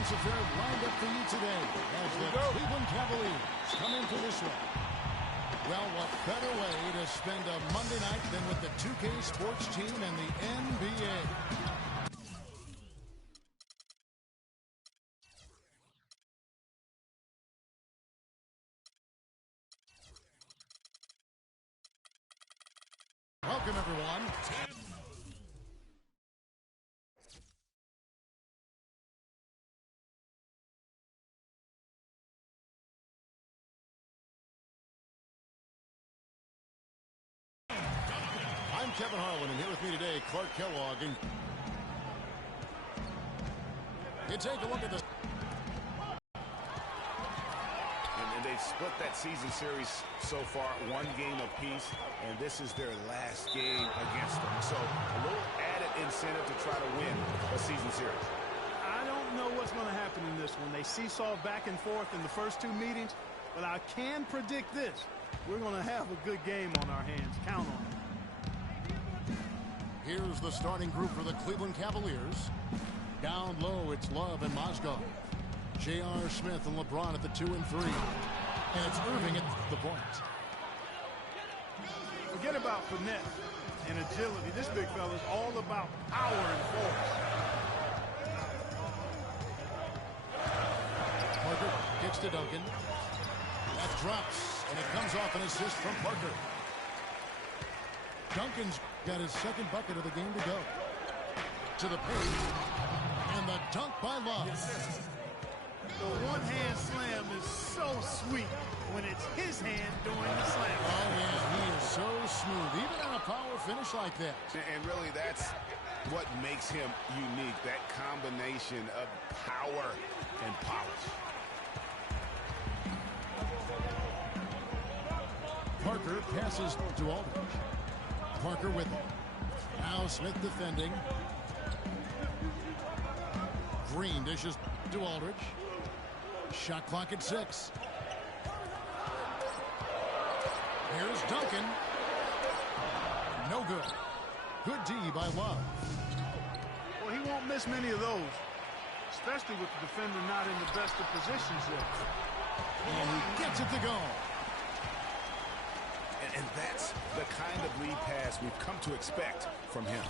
offensive affair lined up for you today as the Cleveland Cavaliers come into this one. Well, what better way to spend a Monday night than with the 2K Sports team and the NBA? Welcome, everyone. I'm Kevin Harlan, and here with me today, Clark Kellogg. And you take a look at this. And they've split that season series so far, one game apiece, and this is their last game against them. So a little added incentive to try to win a season series. I don't know what's going to happen in this one. They seesaw back and forth in the first two meetings, but I can predict this. We're going to have a good game on our hands. Count on it. Here's the starting group for the Cleveland Cavaliers. Down low, it's Love and Mozgov. J.R. Smith and LeBron at the 2 and 3. And it's Irving at the point. Forget about finesse and agility. This big fella is all about power and force. Parker kicks to Duncan. That drops, and it comes off an assist from Parker. Duncan's got his second bucket of the game to go. To the paint, and the dunk by Love. The one-hand slam is so sweet when it's his hand doing the slam. Oh, yeah, he is so smooth, even on a power finish like that. And really, that's what makes him unique, that combination of power and polish. Parker passes to Aldridge. Parker with him. Now Smith defending. Green dishes to Aldridge. Shot clock at 6. Here's Duncan. No good. Good D by Love. Well, he won't miss many of those, especially with the defender not in the best of positions yet. And he gets it to go. And that's the kind of lead pass we've come to expect from him.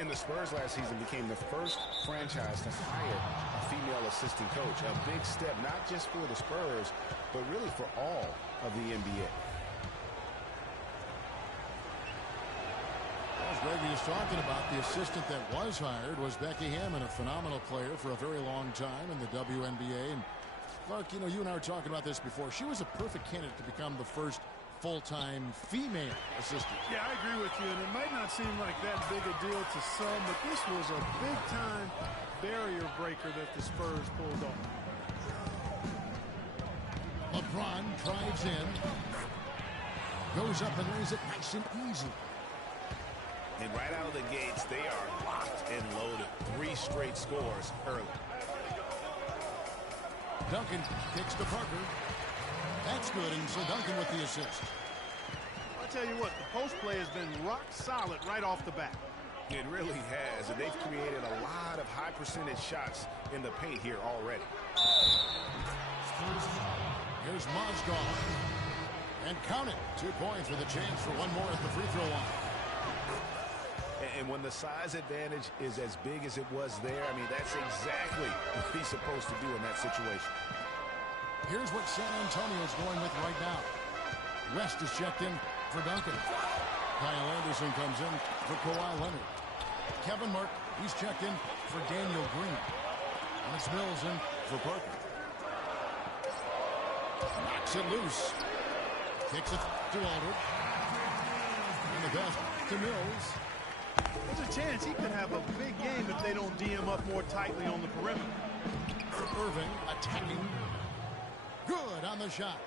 And the Spurs last season became the first franchise to hire a female assistant coach. A big step, not just for the Spurs, but really for all of the NBA. As Greggy is talking about, the assistant that was hired was Becky Hammond, a phenomenal player for a very long time in the WNBA. And Clark, you know, you and I were talking about this before. She was a perfect candidate to become the first full-time female assistant. Yeah, I agree with you, and it might not seem like that big a deal to some, but this was a big-time barrier breaker that the Spurs pulled off. LeBron drives in, goes up and lays it nice and easy. And right out of the gates, they are locked and loaded. 3 straight scores early. Duncan kicks to Parker. That's good, and so Duncan with the assist. I'll tell you what, the post play has been rock solid right off the bat. It really has, and they've created a lot of high percentage shots in the paint here already. Here's Mozgov. And count it. 2 points with a chance for one more at the free throw line. And when the size advantage is as big as it was there, I mean, that's exactly what he's supposed to do in that situation. Here's what San Antonio's going with right now. West is checked in for Duncan. Kyle Anderson comes in for Kawhi Leonard. Kevin Mark, he's checked in for Daniel Green. And it's Mills in for Parker. Knocks it loose. Kicks it to Aldridge. And the best to Mills. There's a chance he could have a big game if they don't D him up more tightly on the perimeter. Irving attacking. Good on the shot.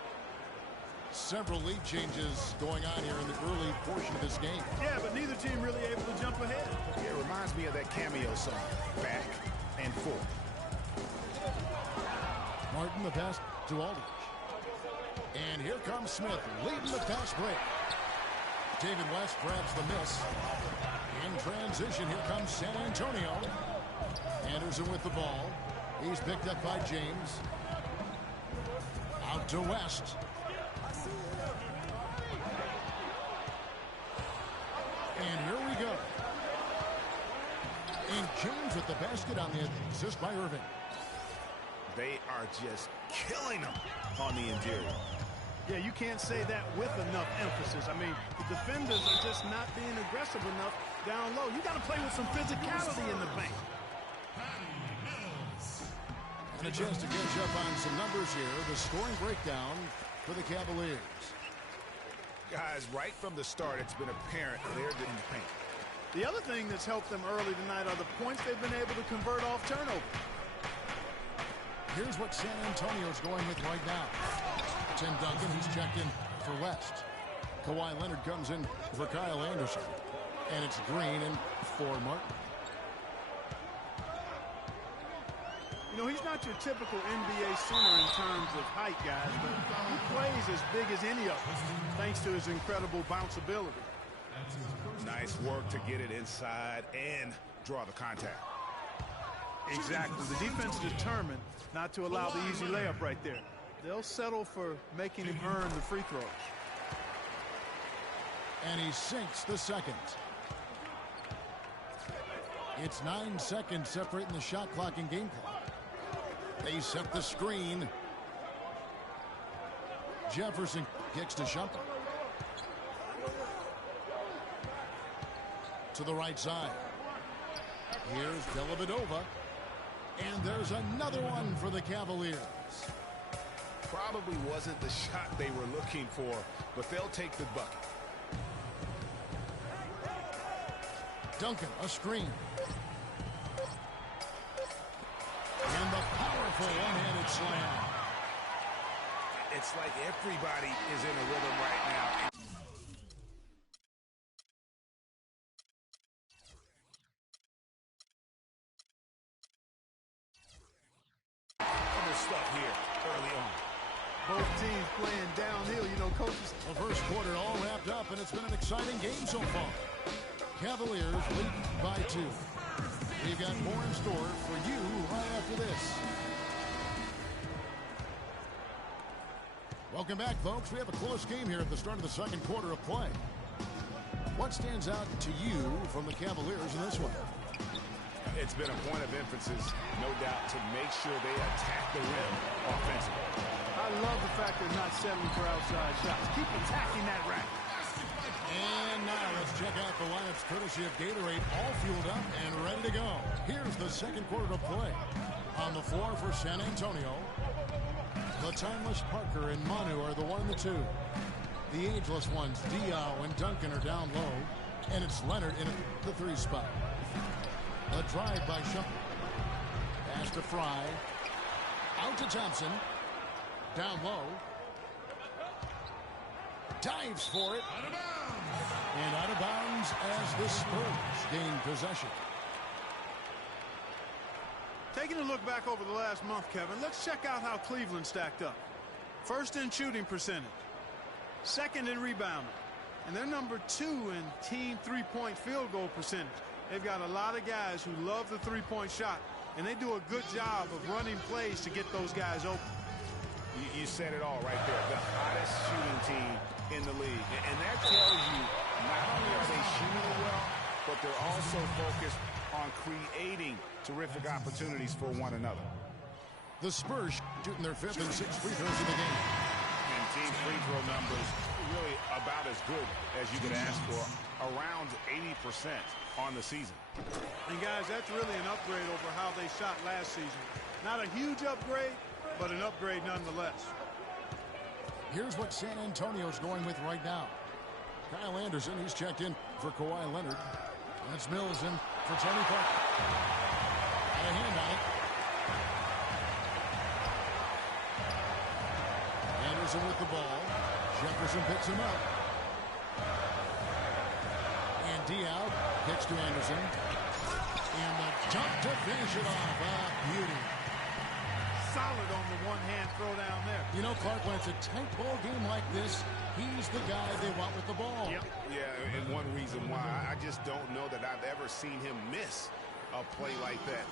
Several lead changes going on here in the early portion of this game. Yeah, but neither team really able to jump ahead. Yeah, it reminds me of that cameo song, Back and Forth. Martin the pass to Aldridge. And here comes Smith leading the fast break. David West grabs the miss. In transition, here comes San Antonio. Anderson with the ball. He's picked up by James. Out to West. And here we go. And James with the basket on the assist by Irving. They are just killing them on the interior. Yeah, you can't say that with enough emphasis. I mean, the defenders are just not being aggressive enough down low. You got to play with some physicality in the paint. And a chance to catch up on some numbers here. The scoring breakdown for the Cavaliers. Guys, right from the start, it's been apparent they're in the paint. The other thing that's helped them early tonight are the points they've been able to convert off turnover. Here's what San Antonio's going with right now. Tim Duncan, he's checked in for West. Kawhi Leonard comes in for Kyle Anderson. And it's Green in for Martin. You know, he's not your typical NBA center in terms of height, guys, but he plays as big as any of us, thanks to his incredible bounceability. Nice work to get it inside and draw the contact. Exactly. The defense is determined not to allow the easy layup right there. They'll settle for making him earn the free throws. And he sinks the second. It's 9 seconds separating the shot clock and game clock. They set the screen. Jefferson kicks to Shumpert. To the right side. Here's Dellavedova. And there's another one for the Cavaliers. Probably wasn't the shot they were looking for, but they'll take the bucket. Duncan, a screen. And the powerful one-handed slam. It's like everybody is in a rhythm right now. Other stuff here early on. Both teams playing downhill. You know, coaches. The first quarter all wrapped up, and it's been an exciting game so far. Cavaliers lead by 2. We've got more in store for you right after this. Welcome back, folks. We have a close game here at the start of the second quarter of play. What stands out to you from the Cavaliers in this one? It's been a point of emphasis, no doubt, to make sure they attack the rim offensively. I love the fact they're not settling for outside shots. Keep attacking that rack. And now let's check out the lineups courtesy of Gatorade, all fueled up and ready to go. Here's the second quarter of play. On the floor for San Antonio, the timeless Parker and Manu are the 1 and the 2. The ageless ones, Diaw and Duncan, are down low. And it's Leonard in the 3 spot. A drive by Shumpert. Pass to Fry. Out to Thompson. Down low. Dives for it. And out of bounds as the Spurs gain possession. Taking a look back over the last month, Kevin, let's check out how Cleveland stacked up. First in shooting percentage. Second in rebounding. And they're number 2 in team three-point field goal percentage. They've got a lot of guys who love the three-point shot, and they do a good job of running plays to get those guys open. You said it all right there. The hottest shooting team in the league. And that tells you not only are they shooting well, but they're also focused on creating terrific opportunities for one another. The Spurs shooting their 5th and 6th free throws in the game. And team free throw numbers really about as good as you could ask for. Around 80% on the season. And guys, that's really an upgrade over how they shot last season. Not a huge upgrade, but an upgrade nonetheless. Here's what San Antonio's going with right now. Kyle Anderson, he's checked in for Kawhi Leonard. That's Mills in for Tony Parker. Got a hand on it. Anderson with the ball. Jefferson picks him up. And Diaw kicks to Anderson. And the jump to finish it off. Beauty. solid on the one-hand throw down there. You know, Clark, when it's a tight ball game like this, he's the guy they want with the ball. Yep. Yeah, and one reason why, I just don't know that I've ever seen him miss a play like that.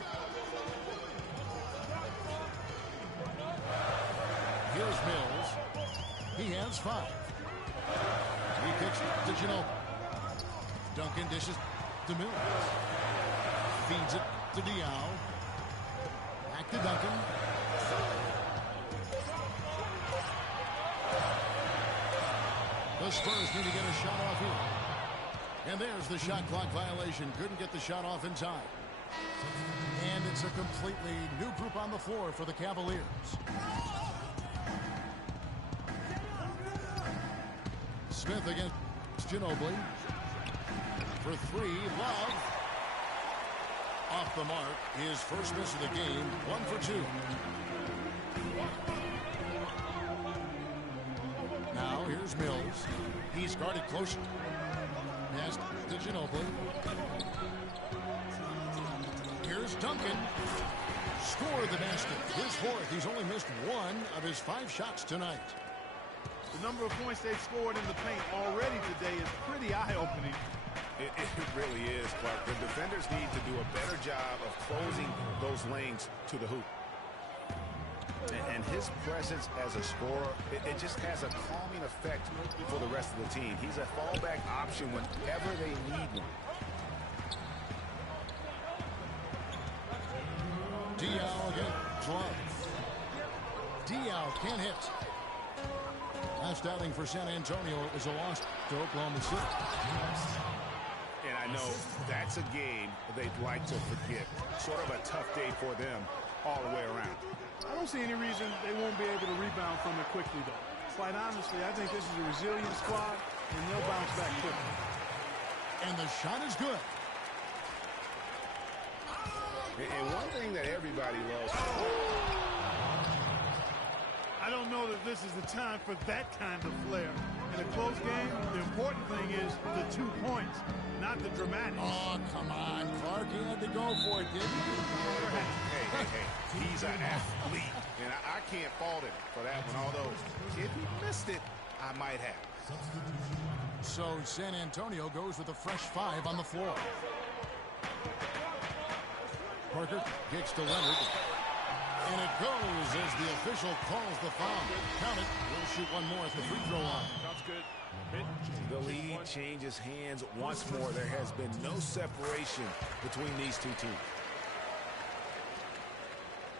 Here's Mills. He has 5. He kicks to Ginobili. Duncan dishes to Mills. Feeds it to Diaw. Back to Duncan. The Spurs need to get a shot off here. And there's the shot clock violation. Couldn't get the shot off in time. And it's a completely new group on the floor for the Cavaliers. Smith against Ginobili. For 3, Love. Off the mark. His first miss of the game. 1 for 2. Now here's Mills. He's guarded close. Pass to Ginobili. Here's Duncan. Score the basket. His 4th. He's only missed 1 of his 5 shots tonight. The number of points they've scored in the paint already today is pretty eye-opening. It really is, Clark. The defenders need to do a better job of closing those lanes to the hoop. And his presence as a scorer, it just has a calming effect for the rest of the team. He's a fallback option whenever they need one. Diaw again. Love. Diaw can't hit. Last outing for San Antonio is a loss to Oklahoma City. And I know that's a game they'd like to forget. Sort of a tough day for them all the way around. I don't see any reason they won't be able to rebound from it quickly, though. Quite honestly, I think this is a resilient squad, and they'll bounce back quickly. And the shot is good. And one thing that everybody loves. I don't know that this is the time for that kind of flair. In a close game, the important thing is the 2 points, not the dramatics. Oh, come on, Clark. He had to go for it, didn't he? Hey. He's an athlete, and I can't fault him for that one, although if he missed it, I might have. So San Antonio goes with a fresh 5 on the floor. Parker kicks to Leonard. And it goes as the official calls the foul. Count it. We'll shoot one more at the free throw line. That's good. The lead changes hands once more. There has been no separation between these two teams.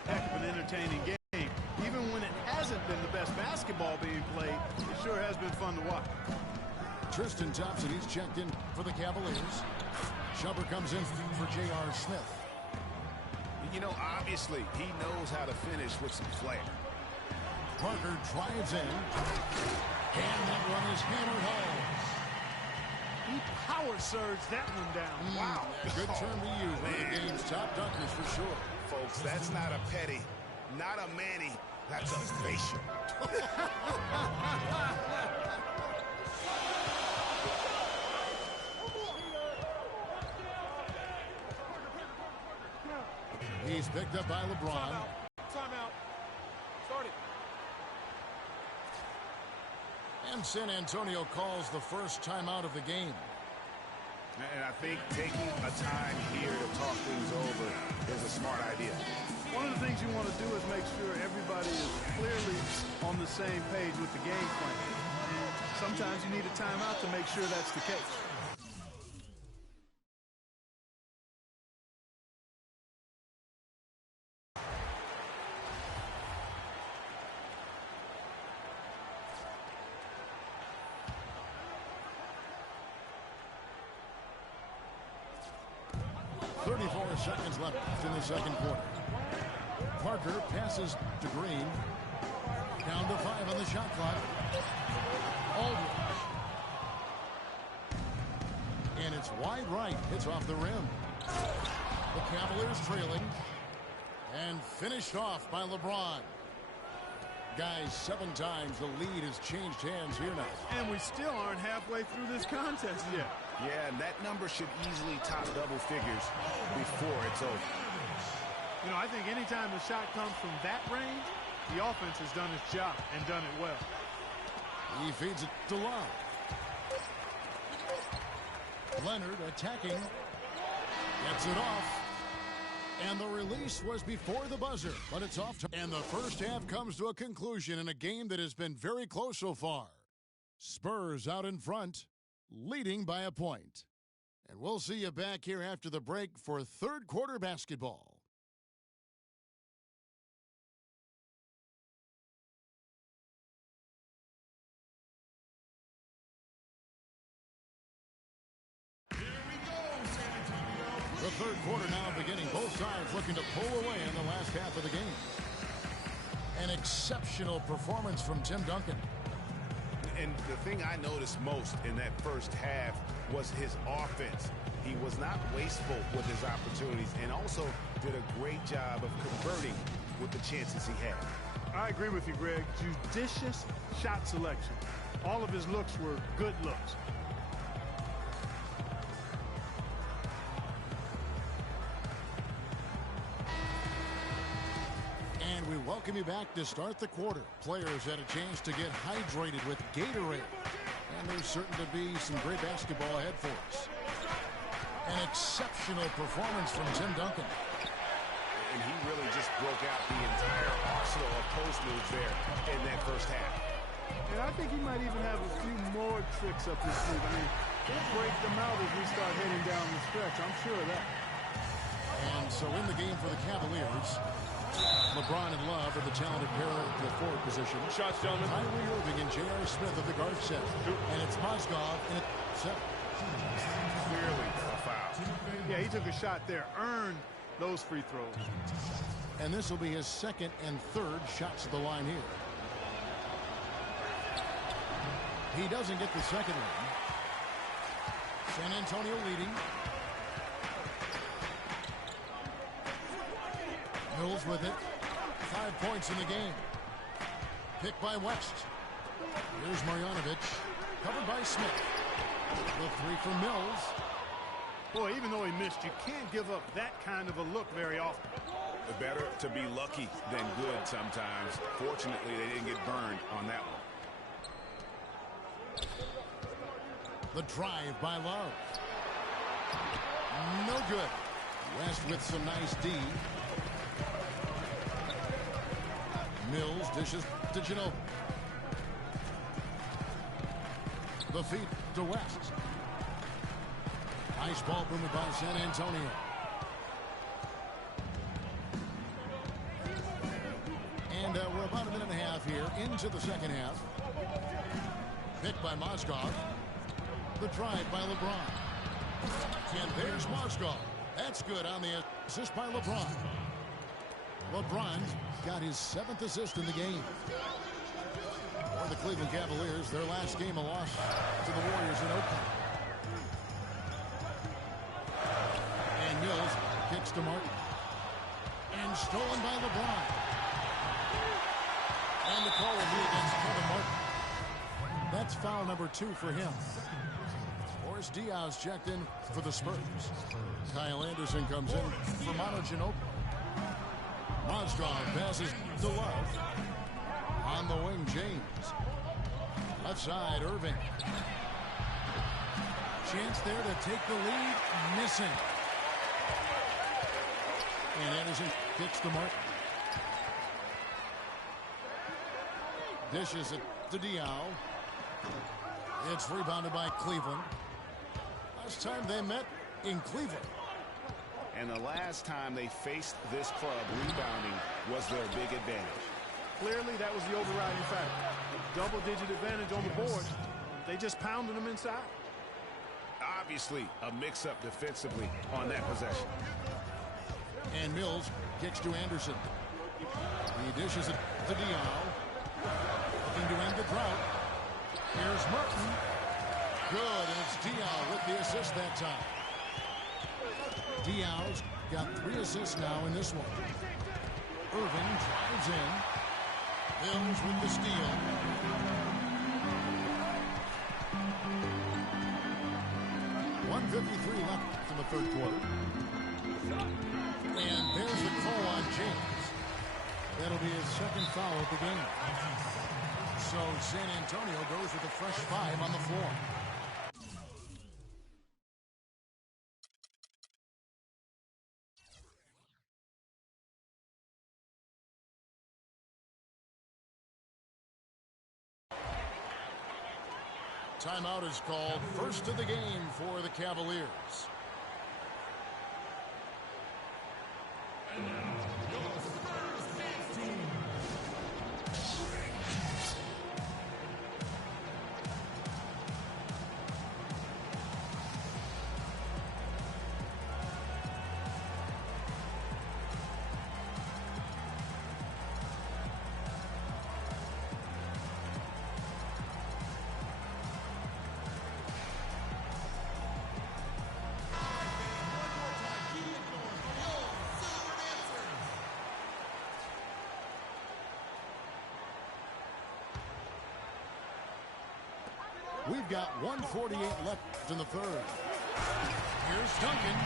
Heck of an entertaining game. Even when it hasn't been the best basketball being played, it sure has been fun to watch. Tristan Thompson, he's checked in for the Cavaliers. Schubert comes in for J.R. Smith. You know, obviously, he knows how to finish with some flair. Parker drives in. And that one is hammered home. He power surged that one down. Wow. A good term to use. One of the game's top dunkers for sure. Folks, that's not a petty, not a Manny. That's a facial. He's picked up by LeBron. Timeout. Started. And San Antonio calls the first timeout of the game. And I think taking a time here to talk things over is a smart idea. One of the things you want to do is make sure everybody is clearly on the same page with the game plan. And sometimes you need a timeout to make sure that's the case. Seconds left in the second quarter. Parker passes to Green. Down to 5 on the shot clock. Aldridge. And it's wide right. Hits off the rim. The Cavaliers trailing. And finished off by LeBron. Guys, 7 times the lead has changed hands here now. And we still aren't halfway through this contest yet. Yeah, and that number should easily top double figures before it's over. You know, I think anytime the shot comes from that range, the offense has done its job and done it well. He feeds it to Love. Leonard attacking. Gets it off. And the release was before the buzzer, but it's off. And the first half comes to a conclusion in a game that has been very close so far. Spurs out in front, leading by a point. And we'll see you back here after the break for third quarter basketball. The third quarter now beginning. Both sides looking to pull away in the last half of the game. An exceptional performance from Tim Duncan. And the thing I noticed most in that first half was his offense. He was not wasteful with his opportunities and also did a great job of converting with the chances he had. I agree with you, Greg. Judicious shot selection. All of his looks were good looks. And we welcome you back to start the quarter. Players had a chance to get hydrated with Gatorade. And there's certain to be some great basketball ahead for us. An exceptional performance from Tim Duncan. And he really just broke out the entire arsenal of post moves there in that first half. And I think he might even have a few more tricks up his sleeve. I mean, he'll break them out as we start heading down the stretch. I'm sure of that. And so in the game for the Cavaliers, LeBron and Love are the talented pair at the forward position. Shots, gentlemen. Kyrie Irving and J.R. Smith at the guard set. And it's Mozgov in at set. Clearly a foul. Yeah, he took a shot there. Earned those free throws. And this will be his second and third shots at the line here. He doesn't get the second one. San Antonio leading. Mills with it. 5 points in the game. Picked by West. Here's Marjanovic. Covered by Smith. The three from Mills. Boy, even though he missed, you can't give up that kind of a look very often. Better to be lucky than good sometimes. Fortunately, they didn't get burned on that one. The drive by Love. No good. West with some nice D. Mills dishes to Ginobili. The feed to West. Nice ball movement by San Antonio. And we're about a minute and a half here into the second half. Picked by Mozgov. The drive by LeBron. And there's Mozgov. That's good on the assist by LeBron. LeBron's got his 7th assist in the game. For the Cleveland Cavaliers, their last game a loss to the Warriors in Oakland. And Mills kicks to Martin. And stolen by LeBron. And the call will be against Kevin Martin. That's foul number 2 for him. Boris Diaz checked in for the Spurs. Kyle Anderson comes in for Manu Ginobili. Mozgov passes to Love. On the wing, James. Left side, Irving. Chance there to take the lead. Missing. And Anderson kicks to Martin. Dishes it to Diaw. It's rebounded by Cleveland. Last time they met in Cleveland. And the last time they faced this club, rebounding was their big advantage. Clearly, that was the overriding factor. Double-digit advantage on the board. They just pounded them inside. Obviously, a mix-up defensively on that possession. And Mills kicks to Anderson. He dishes it to Diaw. Looking to end the drought. Here's Martin. Good, and it's Diaw with the assist that time. Diaw's got 3 assists now in this one. Irving drives in. Mills with the steal. .153 left in the third quarter. And there's the call on second foul of the game. So San Antonio goes with a fresh 5 on the floor. Timeout is called. First of the game for the Cavaliers. We've got 1:48 left in the third. Here's Duncan.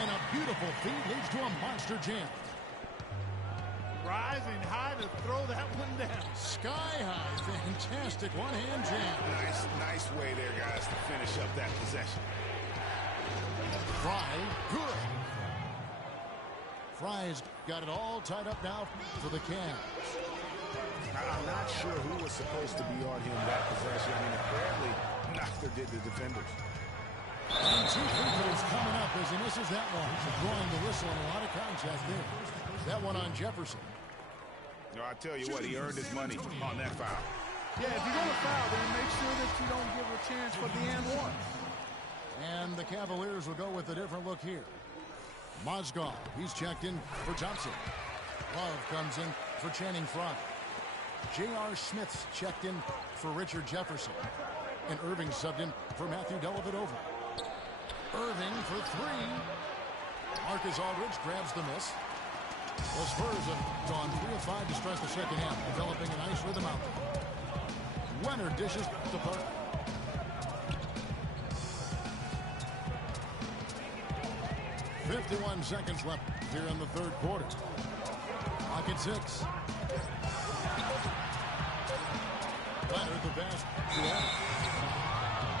And a beautiful feed leads to a monster jam. Rising high to throw that one down. Sky high. Fantastic one-hand jam. Nice way there, guys, to finish up that possession. Fry, good. Fry's got it all tied up now for the Cavs. I'm not sure who was supposed to be on him that possession. I mean, apparently neither did the defenders. And 2 free throws coming up as he misses that one. He's drawing the whistle and a lot of contact there. That one on Jefferson. No, I tell you what, he earned his money on that foul. Yeah, if you're going to foul, then make sure that you don't give a chance for the and one. And the Cavaliers will go with a different look here. Mozgov, he's checked in for Johnson. Love comes in for Channing Frye. J.R. Smith's checked in for Richard Jefferson. And Irving subbed in for Matthew Dellavedova. Irving for 3. Marcus Aldridge grabs the miss. The Spurs have gone 3 of 5 to start the second half, developing a nice rhythm out there. Leonard dishes the puck. "51 seconds left here in the third quarter. Clock at 6. Leonard the best.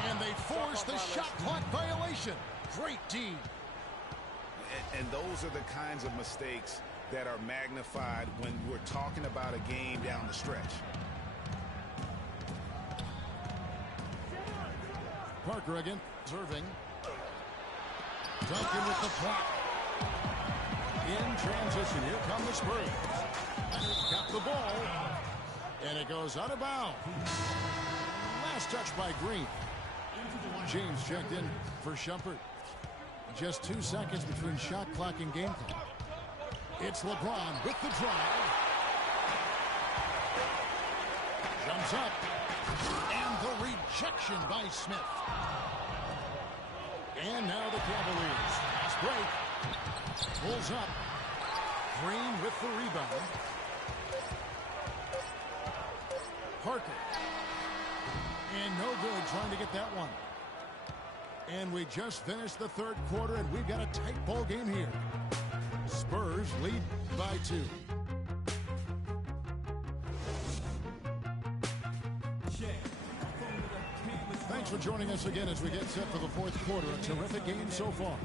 And they force the shot clock violation. Great D. And those are the kinds of mistakes that are magnified when we're talking about a game down the stretch. Parker again, serving. Duncan with the block. In transition, here come the Spurs. Leonard's got the ball. And it goes out of bounds. Last touch by Green. James checked in for Shumpert. Just 2 seconds between shot clock and game clock. It's LeBron with the drive. Jumps up. And the rejection by Smith. And now the Cavaliers. Fast break. Pulls up. Green with the rebound. Parker. And no good trying to get that one. And we just finished the third quarter, and we've got a tight ball game here. Spurs lead by 2. Thanks for joining us again as we get set for the fourth quarter. A terrific game so far.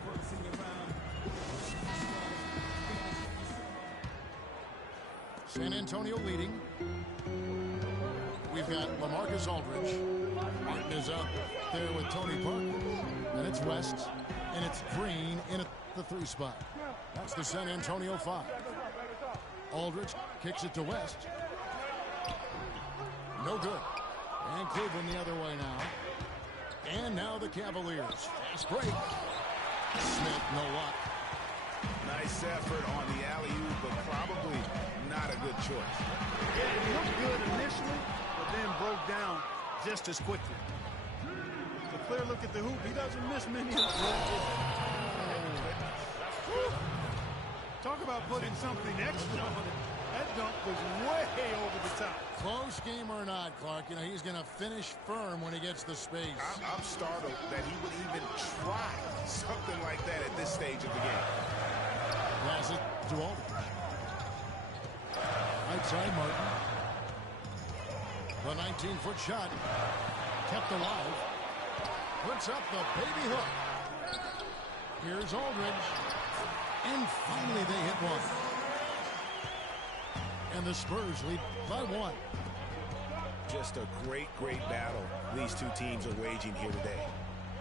San Antonio leading. We've got LaMarcus Aldridge. Martin is out there with Tony Parker. And it's West. And it's Green in at the 3 spot. That's the San Antonio 5. Aldridge kicks it to West. No good. And Cleveland the other way now. And now the Cavaliers. Fast break. Smith, no luck. Nice effort on the alley-oop, but probably not a good choice. Yeah, it looked good initially, but then broke down just as quickly. A clear look at the hoop. He doesn't miss many of them. Talk about putting something extra on it. That dunk was way over the top. Close game or not, Clark, you know, he's going to finish firm when he gets the space. I'm startled that he would even try something like that at this stage of the game. Pass it to Aldridge. right side, Martin. The 19-foot shot kept alive. Puts up the baby hook. Here's Aldridge. And finally they hit one. And the Spurs lead by 1. Just a great battle these two teams are waging here today.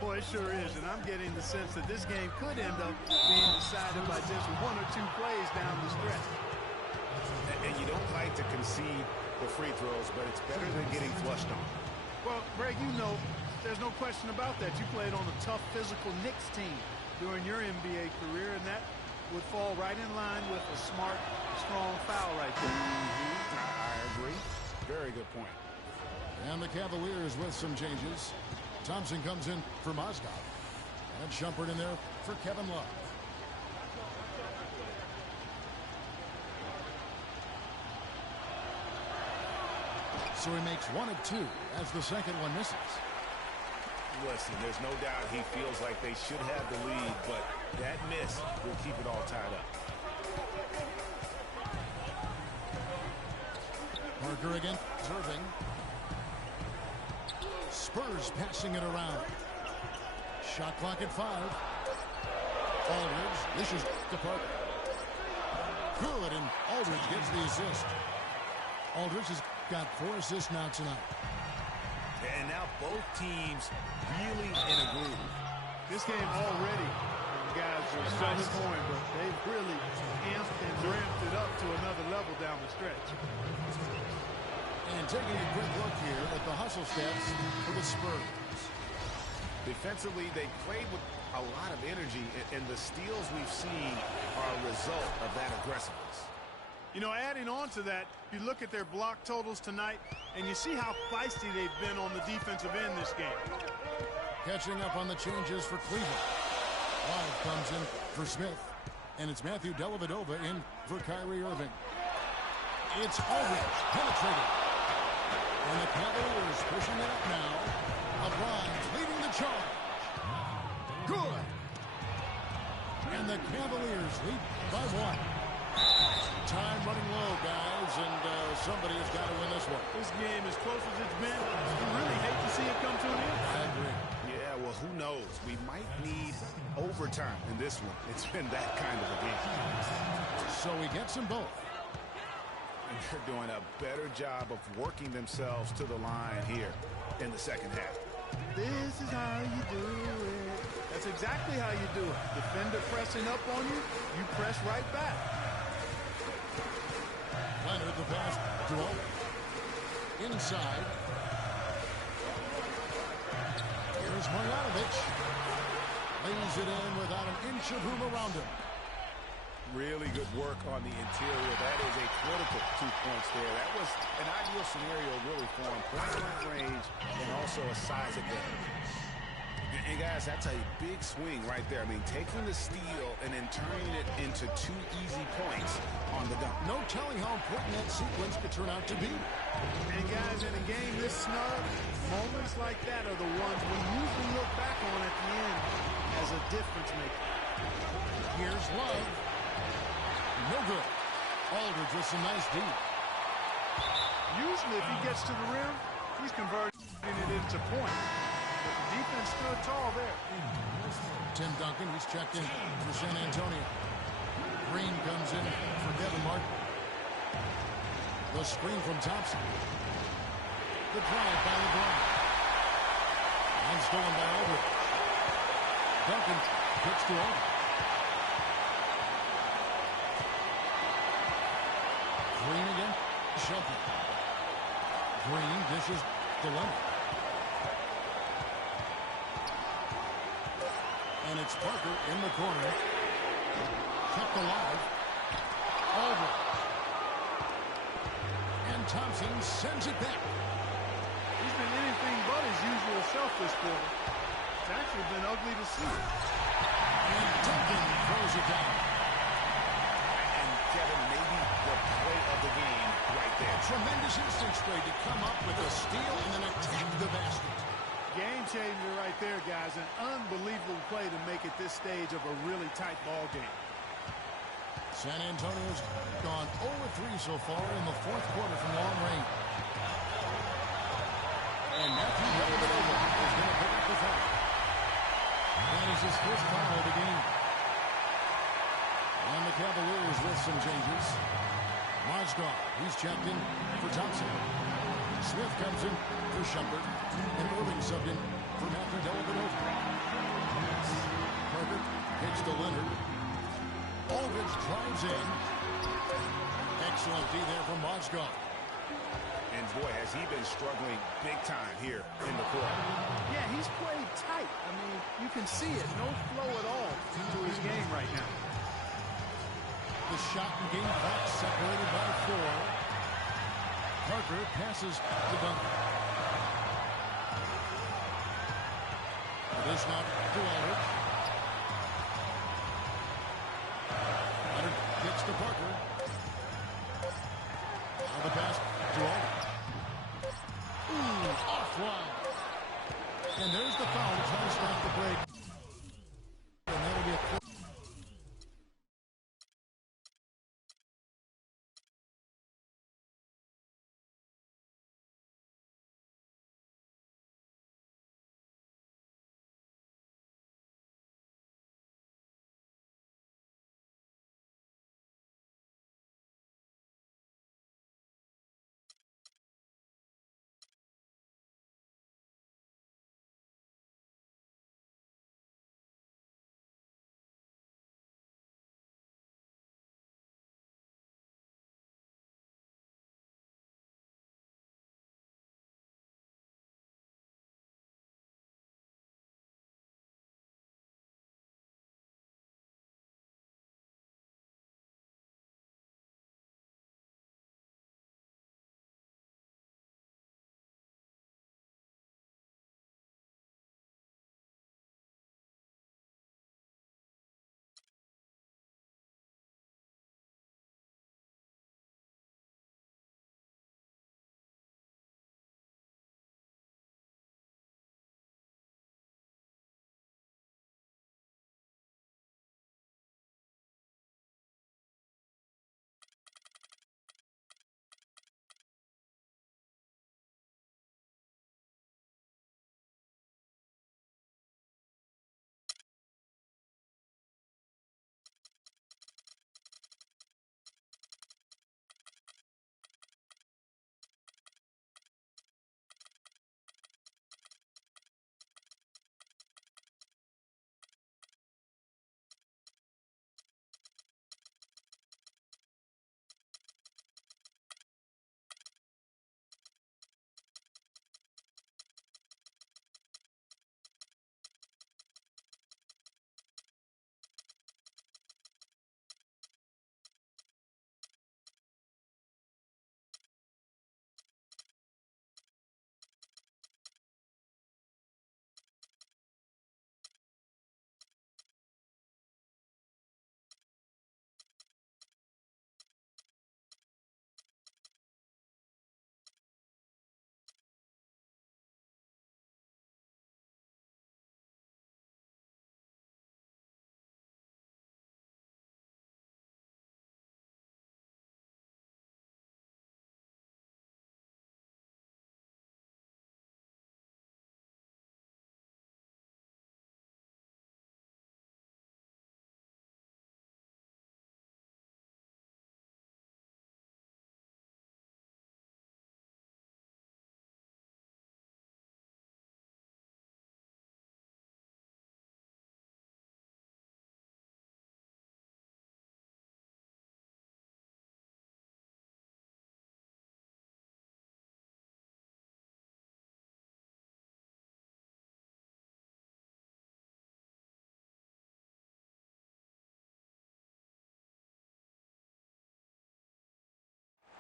Boy, it sure is, and I'm getting the sense that this game could end up being decided by just 1 or 2 plays down the stretch. And you don't like to concede the free throws, but it's better than getting flushed on. Well, Greg, you know, there's no question about that. You played on a tough, physical Knicks team during your NBA career, and that would fall right in line with a smart, strong foul right there. I agree. Very good point. And the Cavaliers with some changes. Thompson comes in for Mozgov. And Shumpert in there for Kevin Love. So he makes 1 of 2 as the second one misses. Listen, there's no doubt he feels like they should have the lead, but that miss will keep it all tied up. Parker again, serving. Spurs passing it around. Shot clock at 5. Aldridge, this is to Parker. Good, and Aldridge gets the assist. Aldridge has got 4 assists now tonight. And now both teams really in a groove. This game already, guys are starting point, but they've really amped and ramped it up to another level down the stretch. And taking a quick look here at the hustle stats for the Spurs. Defensively, they played with a lot of energy, and the steals we've seen are a result of that aggressiveness. You know, adding on to that, you look at their block totals tonight, and you see how feisty they've been on the defensive end this game. Catching up on the changes for Cleveland. Live comes in for Smith, and it's Matthew Dellavedova in for Kyrie Irving. It's Aldridge penetrating. And the Cavaliers pushing it up now. LeBron's leading the charge. Good. And the Cavaliers lead by 1. Time running low, guys, and somebody has got to win this one. This game, as close as it's been, you really hate to see it come to an end. I agree. Yeah, well, who knows? We might need overtime in this one. It's been that kind of a game. So he gets them both. And they're doing a better job of working themselves to the line here in the second half. This is how you do it. That's exactly how you do it. Defender pressing up on you, you press right back. Leonard the pass to Owen. Inside. Here's Marjanovic. Lays it in without an inch of room around him. Really good work on the interior. That is a critical 2 points there. That was an ideal scenario really for him. Point-blank range and also a size advantage. And guys, that's a big swing right there. I mean, taking the steal and then turning it into 2 easy points on the dunk. No telling how important that sequence could turn out to be. And guys, in a game this snug, moments like that are the ones we usually look back on at the end as a difference maker. Here's Love. No good. Aldridge with some nice deep. Usually if he gets to the rim, he's converting it into points. But the defense stood tall there. Tim Duncan, he's checked in for San Antonio. Green comes in for Kevin Martin. The screen from Thompson. The drive by LeBron. And stolen by Aldridge. Duncan kicks to Aldridge. Green again. Shumpert. Green dishes to Leonard. And it's Parker in the corner. Kept alive. Aldridge. And Thompson sends it back. He's been anything but his usual self this quarter. It's actually been ugly to see. And Duncan throws it down. And Kevin, maybe the play of the game right there. Tremendous instincts, Grade, to come up with a steal and then attack the basket. Game changer right there, guys. An unbelievable play to make it this stage of a really tight ball game. San Antonio's gone 0-3 so far in the fourth quarter from long range. And Matthew Dellavedova is going to pick up the foul. That is his first foul of the game. And the Cavaliers with some changes. Mozgov, he's checked in for Thompson. Smith comes in for Shumpert. And Irving subbed in for Matthew Dellavedova. Parker hits to Leonard. Aldridge drives in. Excellent D there from Mozgov. And boy, has he been struggling big time here in the court. Yeah, he's played tight. I mean, you can see it. No flow at all to his game right now. The shot and game clock separated by 4. Parker passes to Duncan. This now to Aldridge. Leonard gets to Parker. Now the pass to Aldridge. Ooh, offline. And there's the foul to try to stop the break. And that'll be a quick.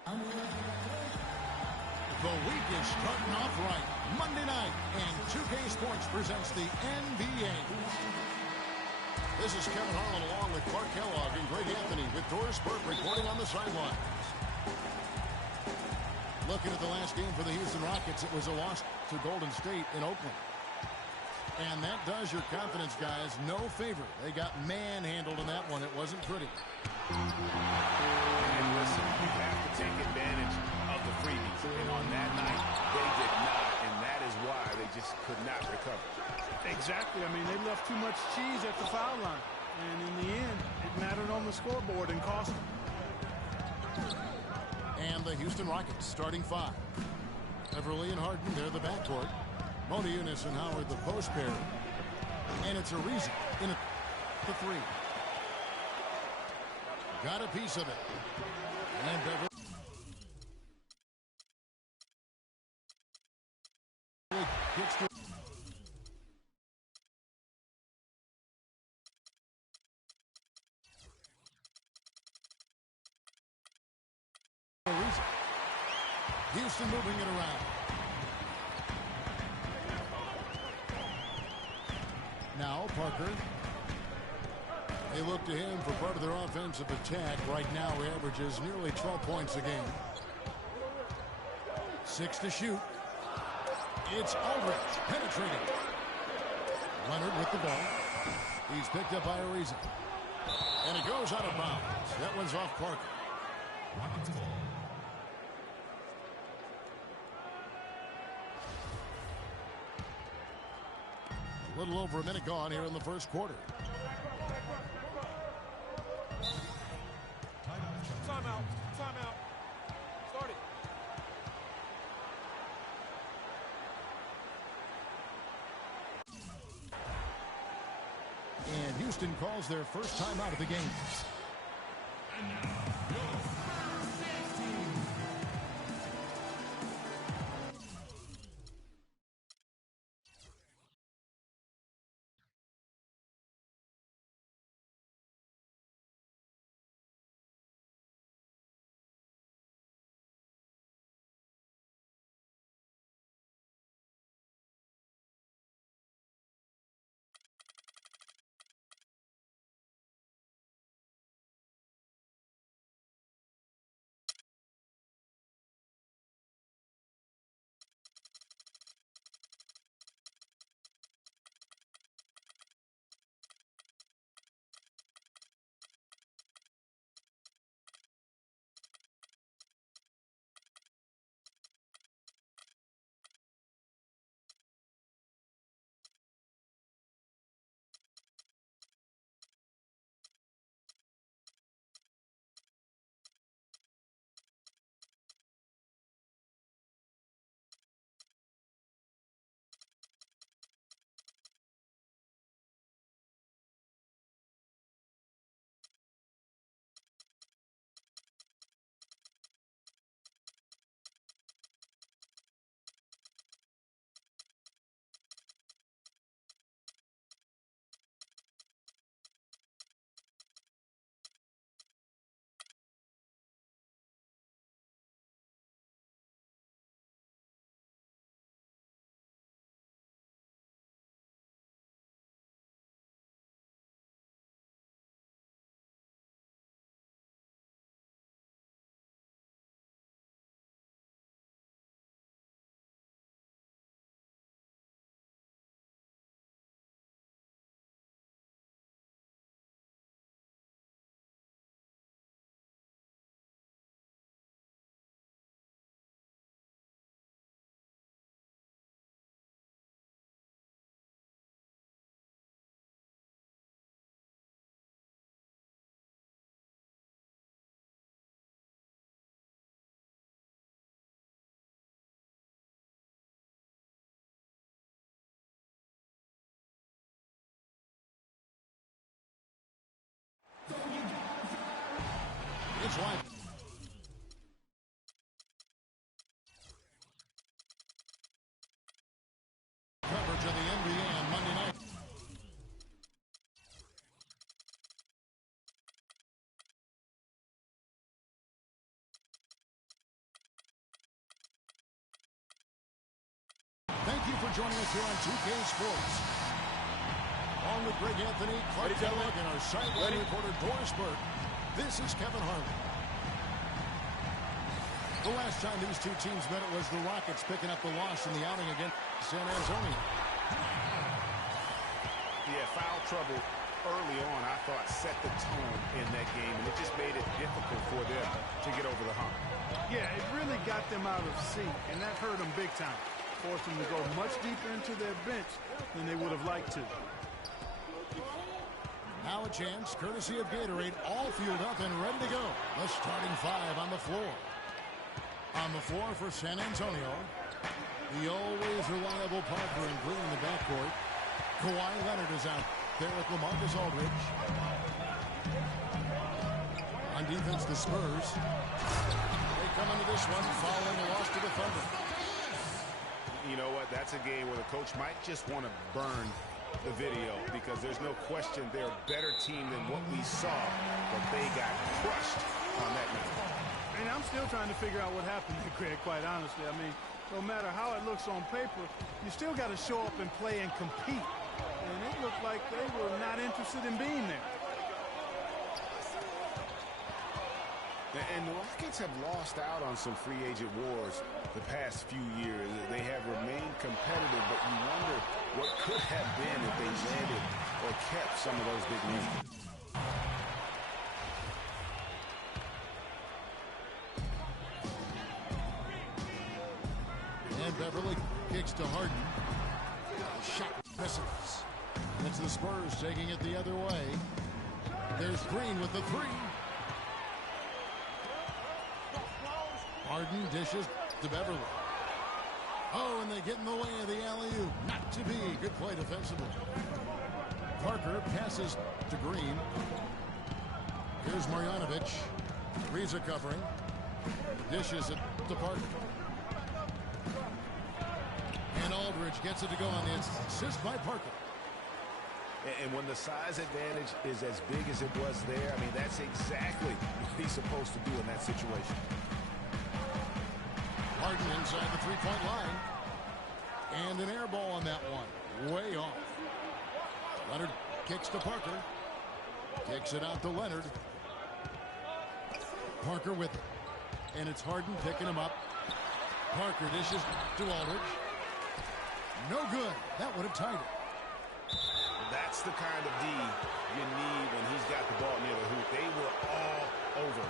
The week is starting off right. Monday night, and 2K Sports presents the NBA. This is Kevin Harlan along with Clark Kellogg and Greg Anthony with Doris Burke reporting on the sideline. Looking at the last game for the Houston Rockets, it was a loss to Golden State in Oakland. And that does your confidence guys no favor. They got manhandled in that one. It wasn't pretty. And listen, you have to take advantage of the freebies. And on that night, they did not, and that is why they just could not recover. Exactly. I mean, they left too much cheese at the foul line. And in the end, it mattered on the scoreboard and cost them. And the Houston Rockets starting five. Everly and Harden, they're the backcourt. Mona Eunice and Howard, the post pair. And it's Ariza in the three. Got a piece of it. And Beverly gets to Ariza. Houston moving it around. Now Parker. They look to him for part of their offensive attack. Right now he averages nearly 12 points a game. 6 to shoot. It's Aldridge penetrating. Leonard with the ball. He's picked up by Ariza. And it goes out of bounds. That one's off Parker. A little over a minute gone here in the first quarter. Timeout. Timeout. Start it. And Houston calls their first time out of the game. And now, your first team. It's live. Coverage of the NBA on Monday night. Thank you for joining us here on 2K Sports. Along with Greg Anthony, Clark Kellogg, and our sideline reporter Doris Burke, this is Kevin Harlan. The last time these two teams met, it was the Rockets picking up the loss in the outing against San Antonio. Yeah, foul trouble early on, I thought, set the tone in that game, and it just made it difficult for them to get over the hump. Yeah, it really got them out of sync, and that hurt them big time. Forced them to go much deeper into their bench than they would have liked to. Now a chance, courtesy of Gatorade, all fueled up and ready to go. The starting five on the floor. On the floor for San Antonio, the always reliable Parker and Green in the backcourt. Kawhi Leonard is out there with LaMarcus Aldridge. On defense, the Spurs. They come into this one following a loss to the Thunder. You know what? That's a game where the coach might just want to burn the video because there's no question they're a better team than what we saw, but they got crushed on that night. And I'm still trying to figure out what happened there, Greg, quite honestly. I mean, no matter how it looks on paper, you still got to show up and play and compete. And it looked like they were not interested in being there. And the Rockets have lost out on some free agent wars the past few years. They have remained competitive, but you wonder what could have been if they landed or kept some of those big names. And Beverly kicks to Harden. Shot misses. And it's the Spurs taking it the other way. There's Green with the three. Harden dishes to Beverly. Oh, and they get in the way of the alley-oop. Not to be. Good play defensively. Parker passes to Green. Here's Marjanovic. Reza covering. Dishes it to Parker. And Aldridge gets it to go on the assist by Parker. And when the size advantage is as big as it was there, I mean, that's exactly what he's supposed to do in that situation. Harden inside the three-point line. And an air ball on that one. Way off. Leonard kicks to Parker. Kicks it out to Leonard. Parker with it. And it's Harden picking him up. Parker dishes to Aldridge. No good. That would have tied it. That's the kind of D you need when he's got the ball near the hoop. They were all over him.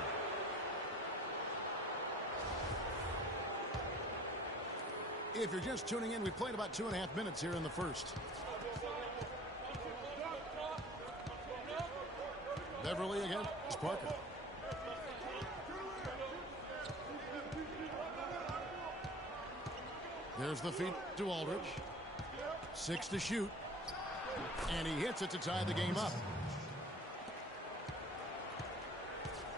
If you're just tuning in, we played about 2.5 minutes here in the first. Beverly against Parker. There's the feed to Aldridge. 6 to shoot. And he hits it to tie the game up.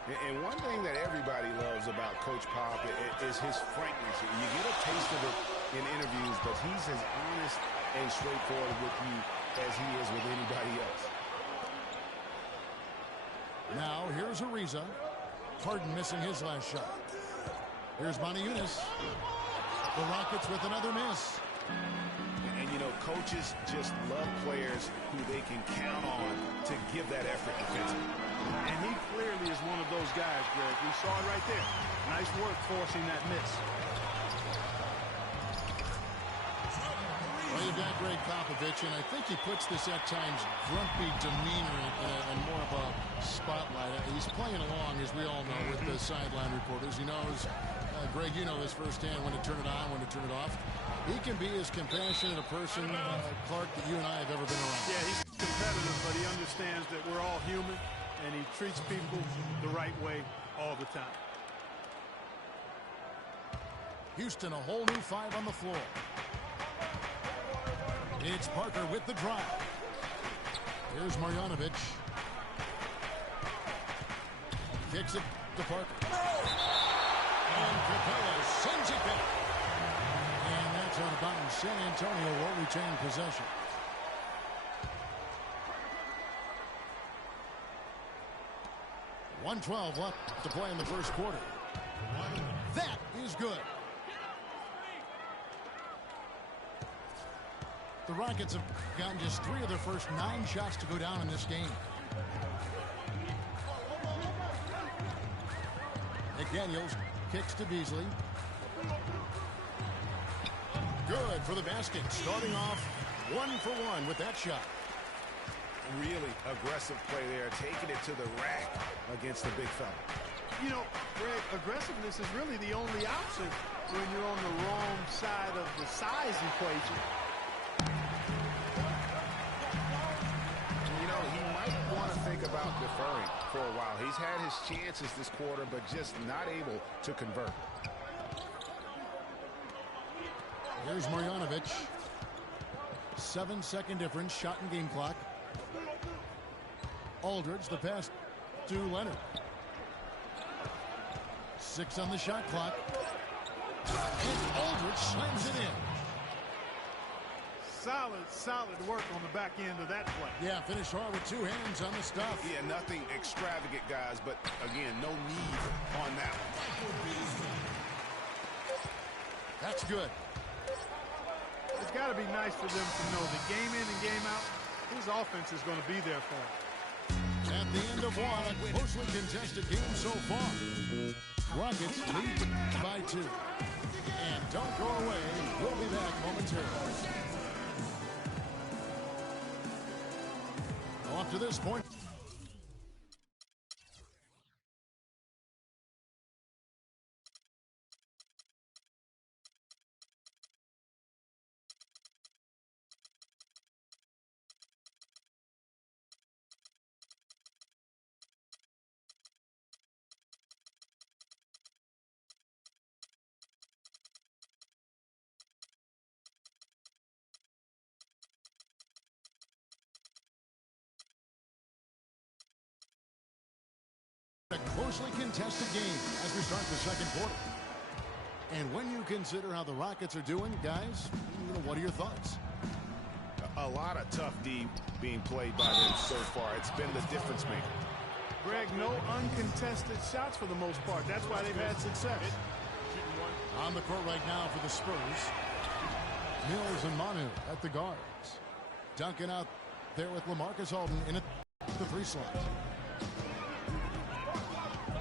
And one thing that everybody loves about Coach Pop is his frankness. You get a taste of it in interviews, but he's as honest and straightforward with you as he is with anybody else. Now, here's Ariza. Harden missing his last shot. Here's Moniunas. The Rockets with another miss. And, you know, coaches just love players who they can count on to give that effort defensively. And he clearly is one of those guys, Greg. We saw it right there. Nice work forcing that miss. Well, you've got Greg Popovich, and I think he puts this at times grumpy demeanor and more of a spotlight. He's playing along, as we all know, with the sideline reporters. He knows, Greg, you know this firsthand, when to turn it on, when to turn it off. He can be as compassionate a person, Clark, that you and I have ever been around. Yeah, he's competitive, but he understands that we're all human, and he treats people the right way all the time. Houston, a whole new 5 on the floor. It's Parker with the drive. Here's Marjanovic. Kicks it to Parker. And Capella sends it back. And that's out of bounds. San Antonio will retain possession. .112 left to play in the first quarter. That is good. The Rockets have gotten just 3 of their first 9 shots to go down in this game. McDaniels kicks to Beasley. Good for the basket. Starting off 1 for 1 with that shot. Really aggressive play there, taking it to the rack against the big fella. You know, Greg, aggressiveness is really the only option when you're on the wrong side of the size equation. You know, he might want to think about deferring for a while. He's had his chances this quarter, but just not able to convert. Here's Marjanovic. 7-second difference, shot and game clock. Aldridge, the pass to Leonard. 6 on the shot clock. And Aldridge slams it in. Solid work on the back end of that play. Yeah, finish hard with 2 hands on the stuff. Yeah, nothing extravagant, guys, but again, no need on that one. That's good. It's got to be nice for them to know that game in and game out, his offense is going to be there for him. At the end of one, a closely contested game so far. Rockets lead by 2. And don't go away. We'll be back momentarily. Well, up to this point. A closely contested game as we start the second quarter. And when you consider how the Rockets are doing, guys, what are your thoughts? A lot of tough D being played by them so far. It's been the difference maker. Greg, no uncontested shots for the most part. That's why they've had success. On the court right now for the Spurs. Mills and Manu at the guards. Duncan out there with LaMarcus Aldridge in the 3 slot.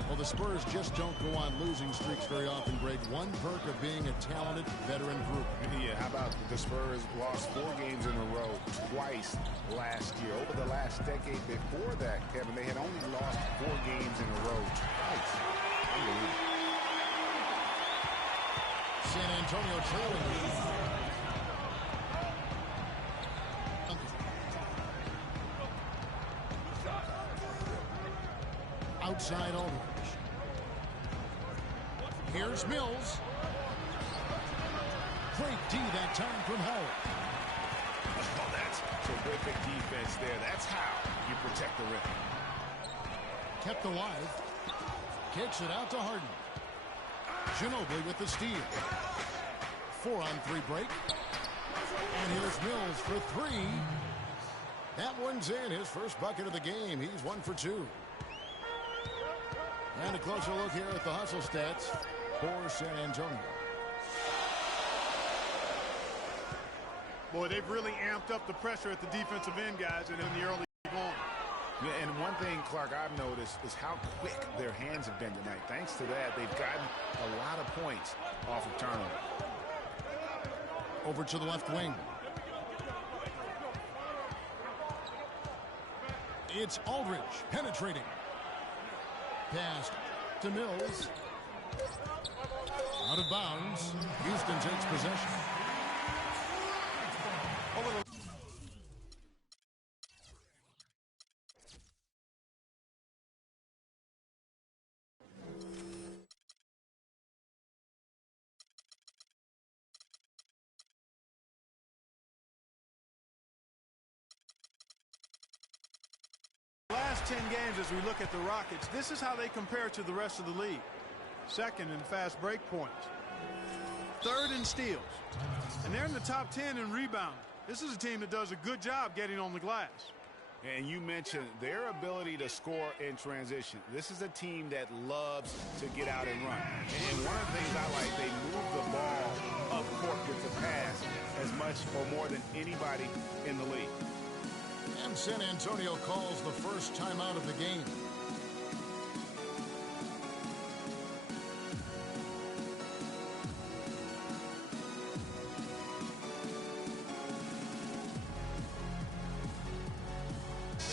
Well, the Spurs just don't go on losing streaks very often, Greg. One perk of being a talented veteran group. Yeah, how about the Spurs lost 4 games in a row twice last year. Over the last decade before that, Kevin, they had only lost 4 games in a row twice. Unbelievable. San Antonio trailing. Outside Aldridge. Here's Mills. Great D that time from Howard. Oh, that's terrific defense there. That's how you protect the rim. Kept alive. Kicks it out to Harden. Ginobili with the steal. 4-on-3 break. And here's Mills for 3. That one's in. His first bucket of the game. He's 1 for 2. And a closer look here at the hustle stats for San Antonio. Boy, they've really amped up the pressure at the defensive end, guys, and in the early going. Yeah, and one thing, Clark, I've noticed is how quick their hands have been tonight. Thanks to that, they've gotten a lot of points off of turnover. Over to the left wing. It's Aldridge penetrating. Pass to Mills. Out of bounds. Houston takes possession. Last 10 games, as we look at the Rockets, this is how they compare to the rest of the league. Second in fast break points. Third in steals. And they're in the top 10 in rebounding. This is a team that does a good job getting on the glass. And you mentioned their ability to score in transition. This is a team that loves to get out and run. And one of the things I like, they move the ball up court with the pass as much or more than anybody in the league. And San Antonio calls the first timeout of the game.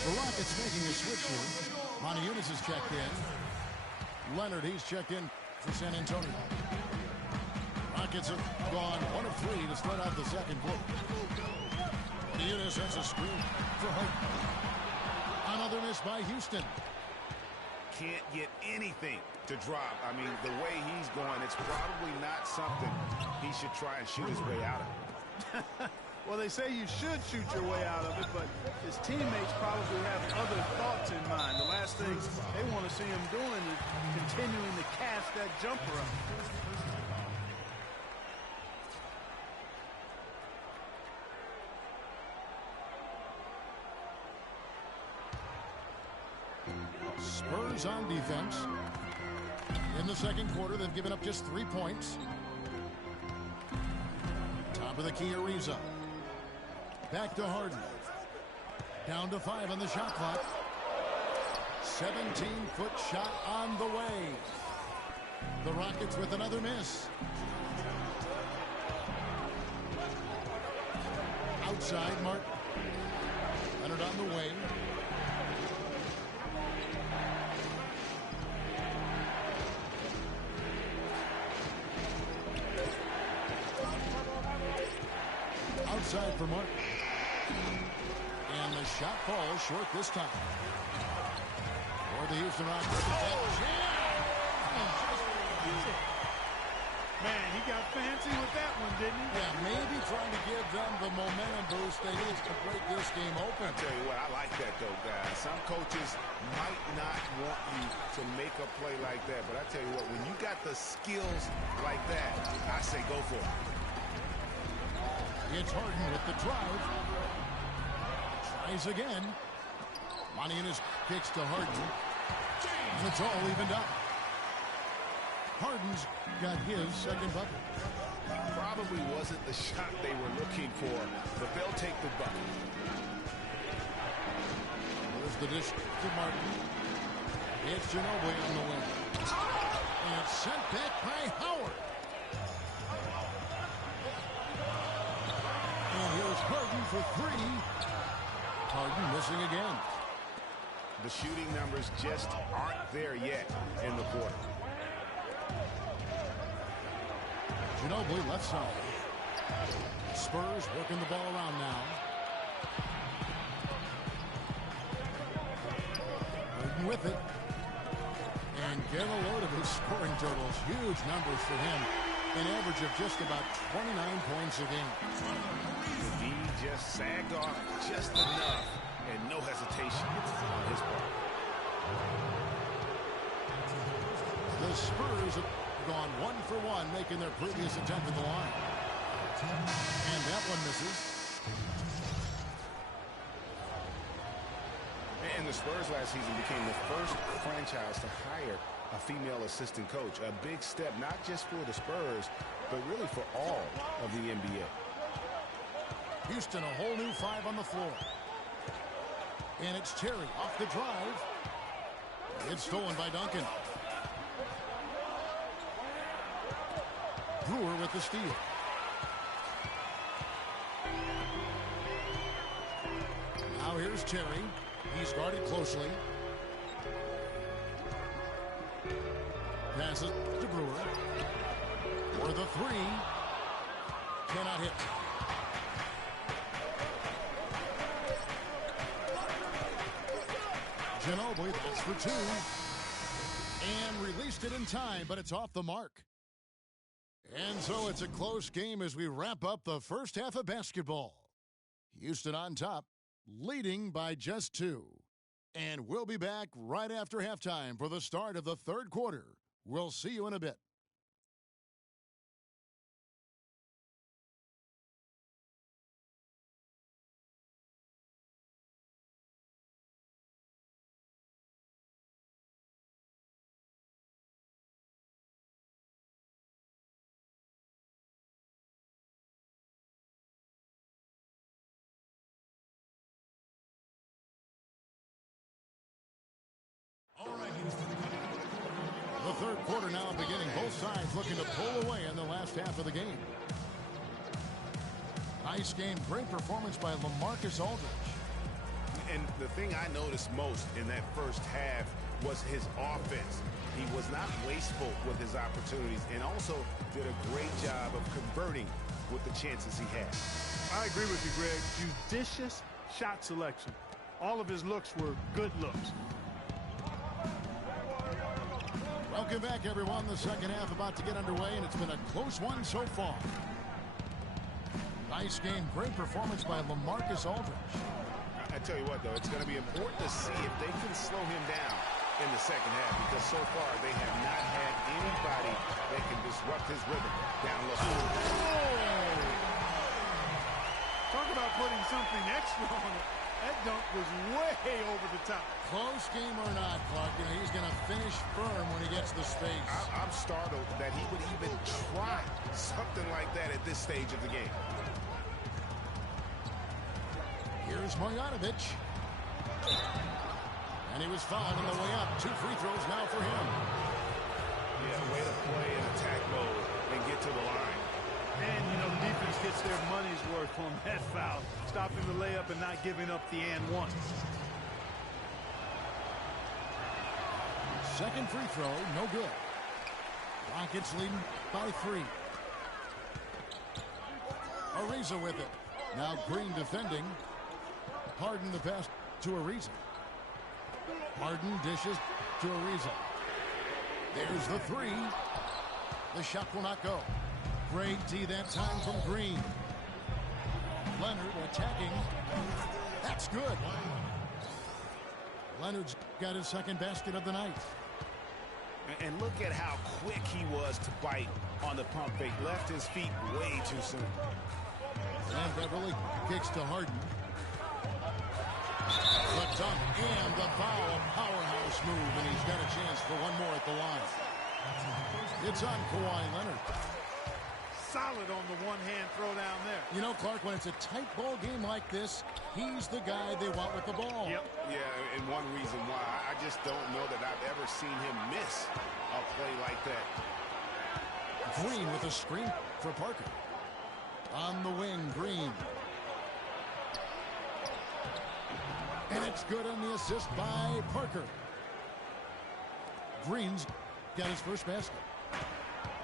The Rockets making a switch here. Moniunas is checked in. Leonard, he's checked in for San Antonio. Rockets have gone 1 of 3 to start out the second quarter. Moniunas has a screen for Harden. Another miss by Houston. Can't get anything to drop. I mean, the way he's going, it's probably not something he should try and shoot his way out of. Well, they say you should shoot your way out of it, but his teammates probably have other thoughts in mind. The last thing they want to see him doing is continuing to cast that jumper up. Spurs on defense. In the second quarter, they've given up just 3 points. Top of the key, Ariza. Back to Harden. Down to 5 on the shot clock. 17-foot shot on the way. The Rockets with another miss. Outside, Mark. Leonard on the way. Outside for Mark. And the shot falls short this time. For the Houston Rockets. Man, he got fancy with that one, didn't he? Yeah, maybe trying to give them the momentum boost they need to break this game open. I'll tell you what, I like that, though, guys. Some coaches might not want you to make a play like that, but I tell you what, when you got the skills like that, I say go for it. It's Harden with the drive. Tries again. Moniunas kicks to Harden. And it's all evened up. Harden's got his second bucket. Probably wasn't the shot they were looking for, but they'll take the bucket. There's the dish to Martin. It's Ginobili on the wing. And it's sent back by Howard. And here's Harden for 3. Harden missing again. The shooting numbers just aren't there yet in the quarter. Ginobili left side. Spurs working the ball around now. Harden with it. And get a load of his scoring totals. Huge numbers for him. An average of just about 29 points a game. He just sagged off just enough, and no hesitation on his part. The Spurs have gone 1 for 1, making their previous attempt at the line. And that one misses. And the Spurs last season became the first franchise to hire a female assistant coach. A big step, not just for the Spurs, but really for all of the NBA. Houston, a whole new 5 on the floor. And it's Terry off the drive. It's stolen by Duncan. Brewer with the steal. Now here's Terry. He's guarded closely. Passes to Brewer. For the 3. Cannot hit. Ginobili, that's for 2. And released it in time, but it's off the mark. And so it's a close game as we wrap up the first half of basketball. Houston on top, leading by just 2. And we'll be back right after halftime for the start of the third quarter. We'll see you in a bit. The third quarter now beginning. Both sides looking to pull away in the last half of the game. Nice game. Great performance by LaMarcus Aldridge. And the thing I noticed most in that first half was his offense. He was not wasteful with his opportunities and also did a great job of converting with the chances he had. I agree with you, Greg. Judicious shot selection. All of his looks were good looks. Welcome back, everyone. The second half about to get underway, and it's been a close one so far. Nice game. Great performance by LaMarcus Aldridge. I tell you what, though, it's going to be important to see if they can slow him down in the second half, because so far they have not had anybody that can disrupt his rhythm down low. Oh! Talk about putting something extra on it. That dunk was way over the top. Close game or not, Clark, he's going to finish firm when he gets the space. I'm startled that he would even try something like that at this stage of the game. Here's Marjanovic. And he was fouled on the way up. 2 free throws now for him. Yeah, way to play in attack mode and get to the line. And, you know, the defense gets their money's worth on that foul. Stopping the layup and not giving up the and one. Second free throw, no good. Rockets leading by 3. Ariza with it. Now Green defending. Harden the pass to Ariza. Harden dishes to Ariza. There's the 3. The shot will not go. Great D that time from Green. Leonard attacking. That's good. Leonard's got his second basket of the night. And look at how quick he was to bite on the pump fake. Left his feet way too soon. And Beverly kicks to Harden. The dunk and the foul, a powerhouse move, and he's got a chance for one more at the line. It's on Kawhi Leonard. Solid on the one-hand throw down there. You know, Clark, when it's a tight ball game like this, he's the guy they want with the ball. Yep. Yeah, and one reason why, I just don't know that I've ever seen him miss a play like that. Green with a screen for Parker. On the wing, Green. And it's good on the assist by Parker. Green's got his first basket.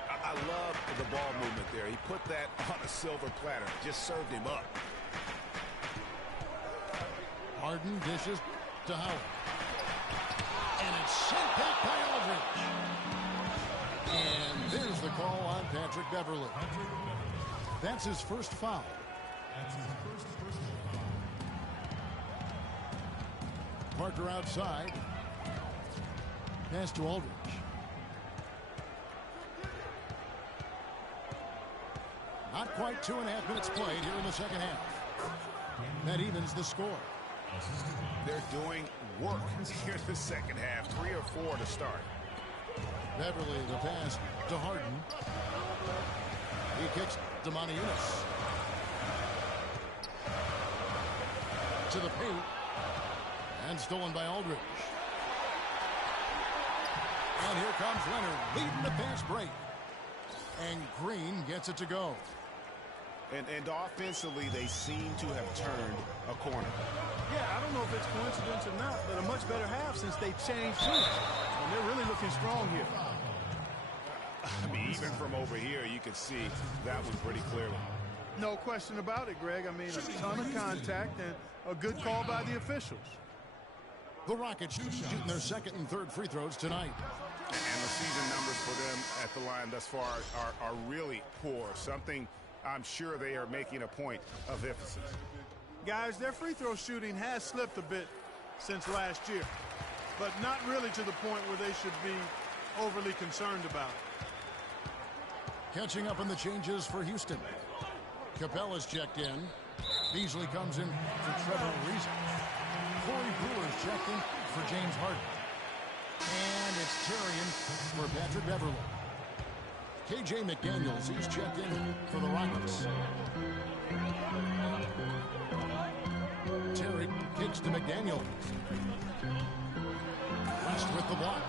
I love the ball movement there. He put that on a silver platter. Just served him up. Harden dishes to Howard. And it's sent back by Aldridge. And there's the call on Patrick Beverly. That's his first foul. Parker outside. Pass to Aldridge. Not quite 2.5 minutes played here in the second half. That evens the score. They're doing work here in the second half. 3 or 4 to start. Beverly the pass to Harden. He kicks to Moniunas. To the paint. And stolen by Aldridge. And here comes Leonard leading the fast break. And Green gets it to go. And offensively, they seem to have turned a corner. Yeah, I don't know if it's coincidence or not, but a much better half since they changed shoes. And they're really looking strong here. I mean, even from over here, you can see that one pretty clearly. No question about it, Greg. I mean, a ton of contact and a good call by the officials. The Rockets shooting their second and third free throws tonight. And the season numbers for them at the line thus far are really poor. Something I'm sure they are making a point of emphasis. Guys, their free throw shooting has slipped a bit since last year, but not really to the point where they should be overly concerned about it. Catching up on the changes for Houston. Capella's checked in. Beasley comes in for Trevor Ariza. Corey Brewer's checked in for James Harden. And it's Terrian for Patrick Beverly. KJ McDaniels, he's checked in for the Rockets. Terry kicks to McDaniels. West with the block.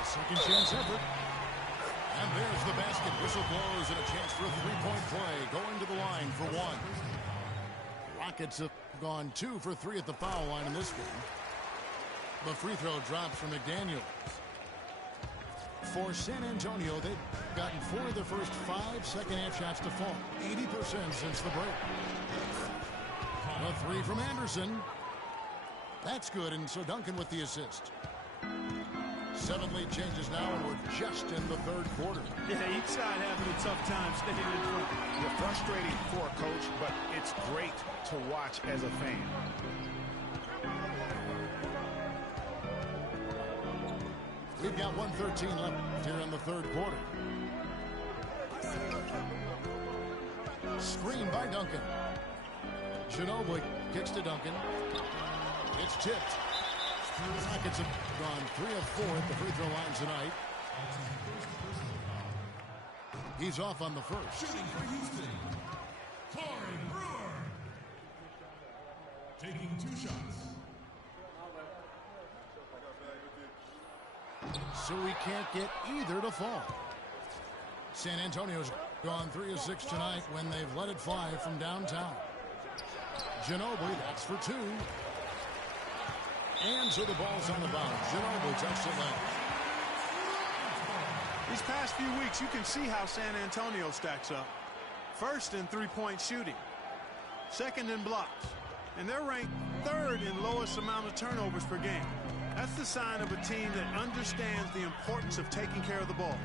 A second chance effort. And there's the basket. Whistle blows and a chance for a three-point play. Going to the line for one. Rockets have gone 2 for 3 at the foul line in this one. The free throw drops for McDaniels. For San Antonio, they've gotten 4 of their first 5 second-half shots to fall. 80% since the break. A 3 from Anderson. That's good, and so Duncan with the assist. 7 lead changes now, and we're just in the third quarter. Yeah, each side having a tough time staying in front. It's frustrating for a coach, but it's great to watch as a fan. We've got 1:13 left here in the third quarter. Screen by Duncan. Ginobili kicks to Duncan. It's tipped. The Rockets have gone 3 of 4 at the free throw line tonight. He's off on the first. Shooting for Houston, Corey Brewer. Taking 2 shots. So he can't get either to fall. San Antonio's gone 3 of 6 tonight when they've let it fly from downtown. Ginobili, that's for 2. And so the ball's on the bounce. Ginobili touched it last. These past few weeks, you can see how San Antonio stacks up. First in three-point shooting. Second in blocks. And they're ranked 3rd in lowest amount of turnovers per game. That's the sign of a team that understands the importance of taking care of the ball.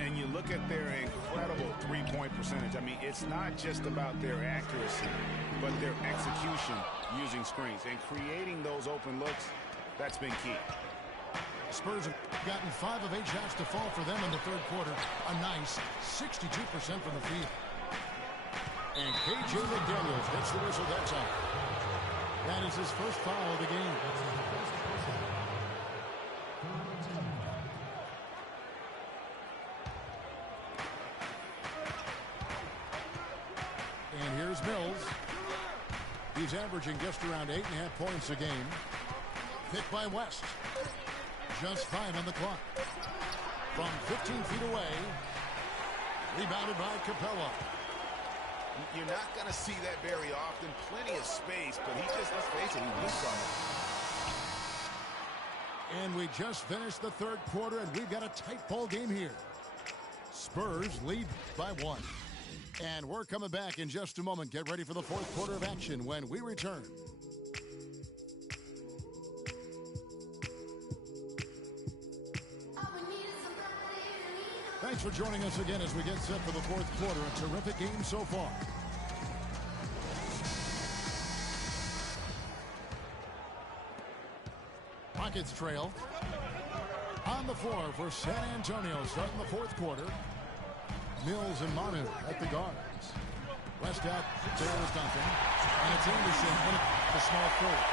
And you look at their incredible three-point percentage. I mean, it's not just about their accuracy, but their execution using screens. And creating those open looks, that's been key. Spurs have gotten 5 of 8 shots to fall for them in the third quarter. A nice 62% from the field. And K.J. McDaniels hits the whistle that time. That is his first foul of the game. And here's Mills. He's averaging just around 8.5 points a game. Picked by West. Just 5 on the clock. From 15 feet away. Rebounded by Capella. You're not going to see that very often. Plenty of space, but he just, let's face it, he whiffs on it. And we just finished the third quarter, and we've got a tight ball game here. Spurs lead by 1. And we're coming back in just a moment. Get ready for the fourth quarter of action when we return. Thanks for joining us again as we get set for the fourth quarter. A terrific game so far. Rockets trail. On the floor for San Antonio starting the fourth quarter. Mills and Manu at the guards. West out there is Duncan. And it's Anderson in the small forward.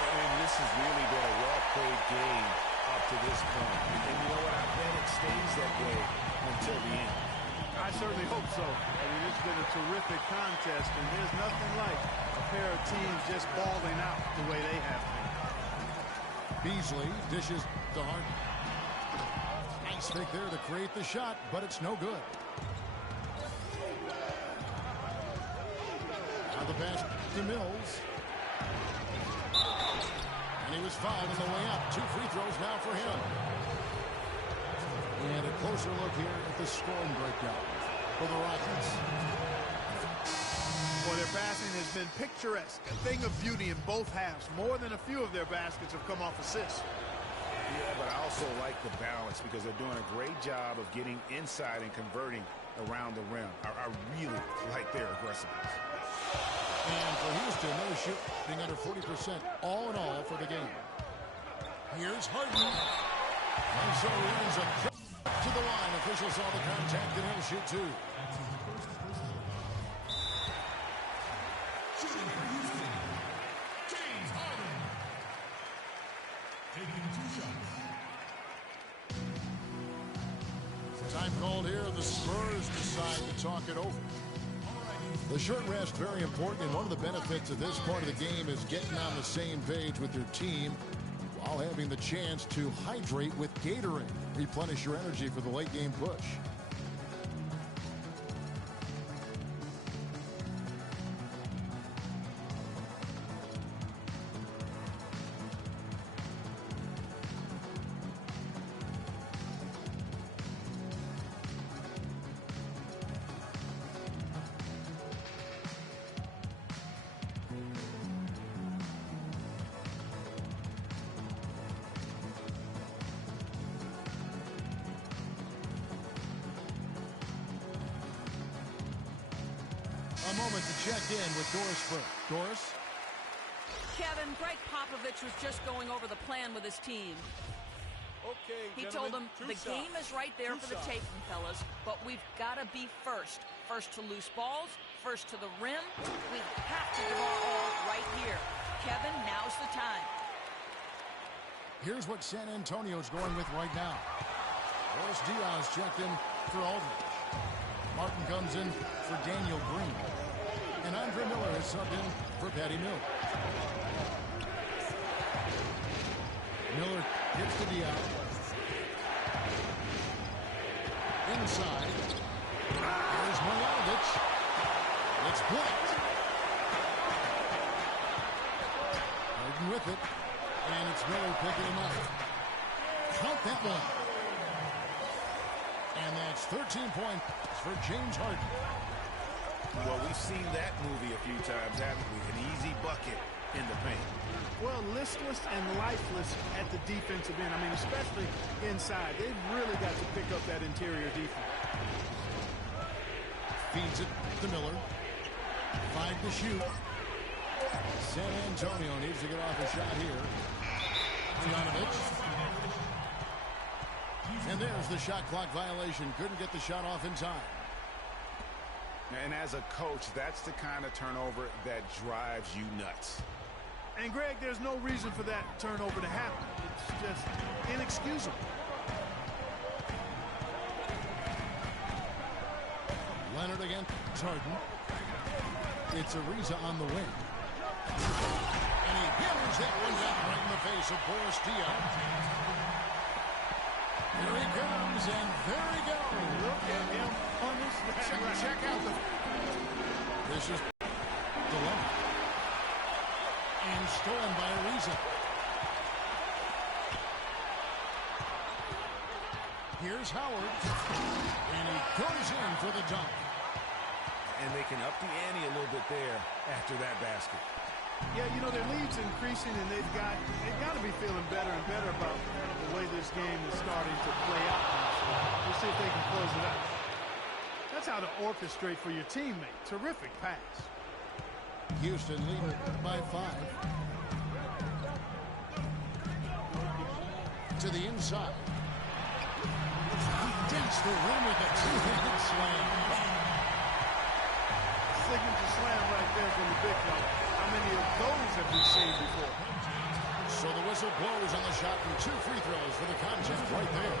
And this has really been a well-played game up to this point. And you know what? I bet it stays that way until the end. I certainly hope so. I mean, it's been a terrific contest, and there's nothing like a pair of teams just balling out the way they have been. Beasley dishes to Harden. Nice fake there to create the shot, but it's no good. Now the pass to Mills. And he was fouled on the way up. 2 free throws now for him. And a closer look here at the scoring breakdown for the Rockets. Well, their passing has been picturesque. A thing of beauty in both halves. More than a few of their baskets have come off assists. Yeah, but I also like the balance because they're doing a great job of getting inside and converting around the rim. I really like their aggressiveness. And for Houston, they're shooting under 40% all in all for the game. Here's Harden. And so he ends up to the line. Officials saw the contact and he'll shoot 2. Shooting for Houston, James Harden. Taking 2 shots. Time called here. The Spurs decide to talk it over. The short rest, very important, and one of the benefits of this part of the game is getting on the same page with your team while having the chance to hydrate with Gatorade. Replenish your energy for the late game push. A moment to check in with Doris Burke. Doris? Kevin, Greg Popovich was just going over the plan with his team. Okay, He gentlemen, told them two the shots. game is right there for the shots. taking, fellas, but we've got to be first. First to loose balls, first to the rim. We have to give our all right here. Kevin, now's the time. Here's what San Antonio's going with right now. Boris Diaz checked in for Aldridge. Martin comes in for Daniel Green. And Andre Miller is subbed in for Patty Mills. Miller gets to Diaz. Inside. There's Milanovic. It's blocked. Harden with it. And it's Miller picking him up. Count that one. And that's 13 points for James Harden. Well, we've seen that movie a few times, haven't we? An easy bucket in the paint. Well, listless and lifeless at the defensive end. I mean, especially inside. They've really got to pick up that interior defense. Feeds it to Miller. 5 to shoot. San Antonio needs to get off a shot here. Bogdanovic. And there's the shot clock violation. Couldn't get the shot off in time. And as a coach, that's the kind of turnover that drives you nuts. And, Greg, there's no reason for that turnover to happen. It's just inexcusable. Leonard against Harden. It's Ariza on the wing. And he hammers that one down right in the face of Boris Diaz. Here he comes, and there he goes. Look at him punish that. Check out the... This is dilemma. And stolen by Ariza. Here's Howard. And he goes in for the dunk. And they can up the ante a little bit there after that basket. Yeah, you know, their lead's increasing, and they've got to be feeling better and better about the way this game is starting to play out now. So we'll see if they can close it out. That's how to orchestrate for your teammate. Terrific pass. Houston leading by 5. To the inside. He dents the rim with a two-handed slam. Signature slam right there from the big fella. How many of those have we seen before? So the whistle blows on the shot and 2 free throws for the contest right there.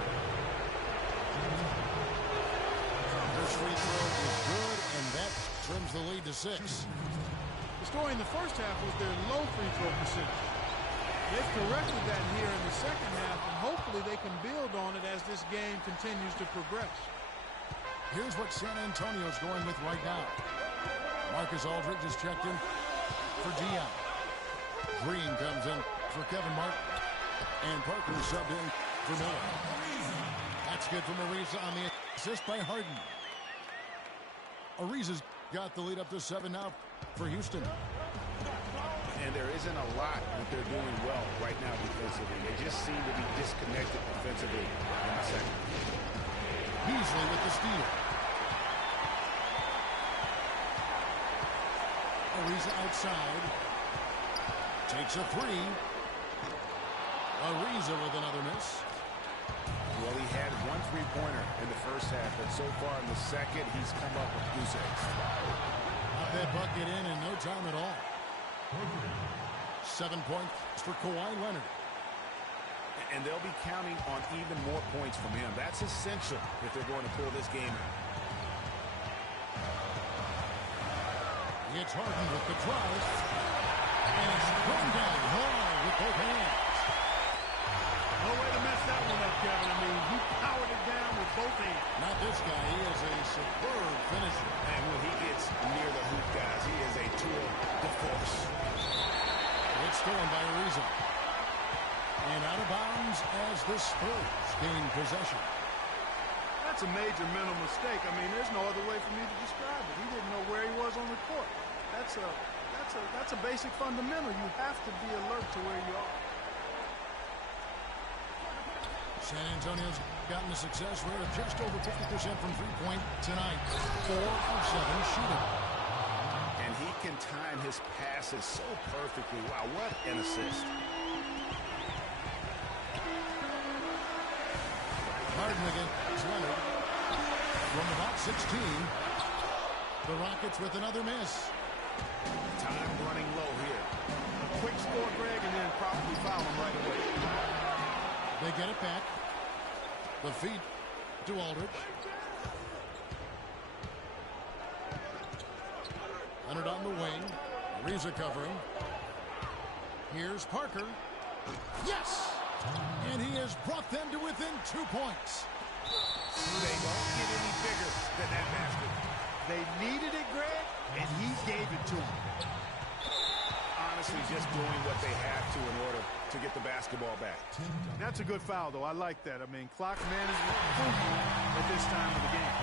First free throw is good, and that trims the lead to 6. The story in the first half was their low free throw percentage. They've corrected that here in the second half, and hopefully they can build on it as this game continues to progress. Here's what San Antonio's going with right now. Marcus Aldridge is checked in for Dion. Green comes in for Kevin Martin. And Parker subbed in for Miller. That's good from Ariza on the assist by Harden. Ariza's got the lead up to 7 now for Houston. And there isn't a lot that they're doing well right now defensively. They just seem to be disconnected defensively in the second. Beasley with the steal. Ariza outside. Takes a 3. Ariza with another miss. Well, he had 1 3-pointer in the first half, but so far in the second, he's come up with goose eggs. Got that bucket in no time at all. 7 points for Kawhi Leonard. And they'll be counting on even more points from him. That's essential if they're going to pull this game out. It's Harden with the drive. And it's thrown down hard with both hands. No way to mess that one up, Kevin. I mean, he powered it down with both hands. Not this guy. He is a superb finisher. And when he gets near the hoop, guys, he is a tour de force. It's stolen by Ariza. And out of bounds as the Spurs gain possession. That's a major mental mistake. I mean, there's no other way for me to describe it. He didn't know where he was on the court. That's a basic fundamental. You have to be alert to where you are. San Antonio's gotten a success rate of just over 50% from three-point tonight. 4 of 7 shooting. can time his passes so perfectly. Wow, what an assist. Harden against Leonard. From about 16. The Rockets with another miss. Time running low here. A quick score, Greg, and then probably foul him right away. They get it back. The feed to Aldridge. Leonard on the wing. Ariza covering. Here's Parker. Yes! And he has brought them to within 2 points. They don't get any bigger than that basket. They needed it, Greg, and he gave it to them. Honestly, just doing what they have to in order to get the basketball back. That's a good foul, though. I like that. I mean, clock management at this time of the game.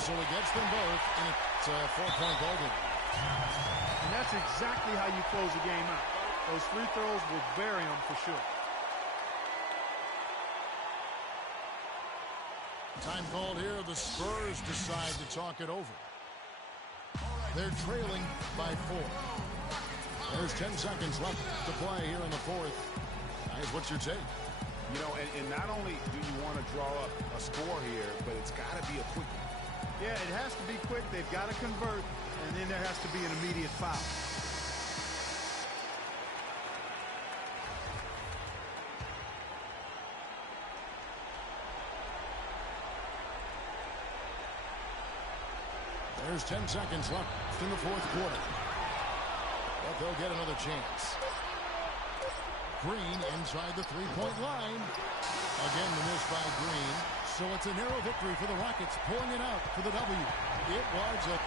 So he gets them both, and it's a 4-point ball game. And that's exactly how you close a game out. Those free throws will bury them for sure. Time called here. The Spurs decide to talk it over. They're trailing by 4. There's 10 seconds left to play here in the fourth. Guys, what's your take? You know, and not only do you want to draw up a score here, but it's got to be a quick one. Yeah, it has to be quick. They've got to convert, and then there has to be an immediate foul. There's 10 seconds left in the fourth quarter. But they'll get another chance. Green inside the three-point line. Again, the miss by Green. So it's a narrow victory for the Rockets, pulling it out for the W. It was a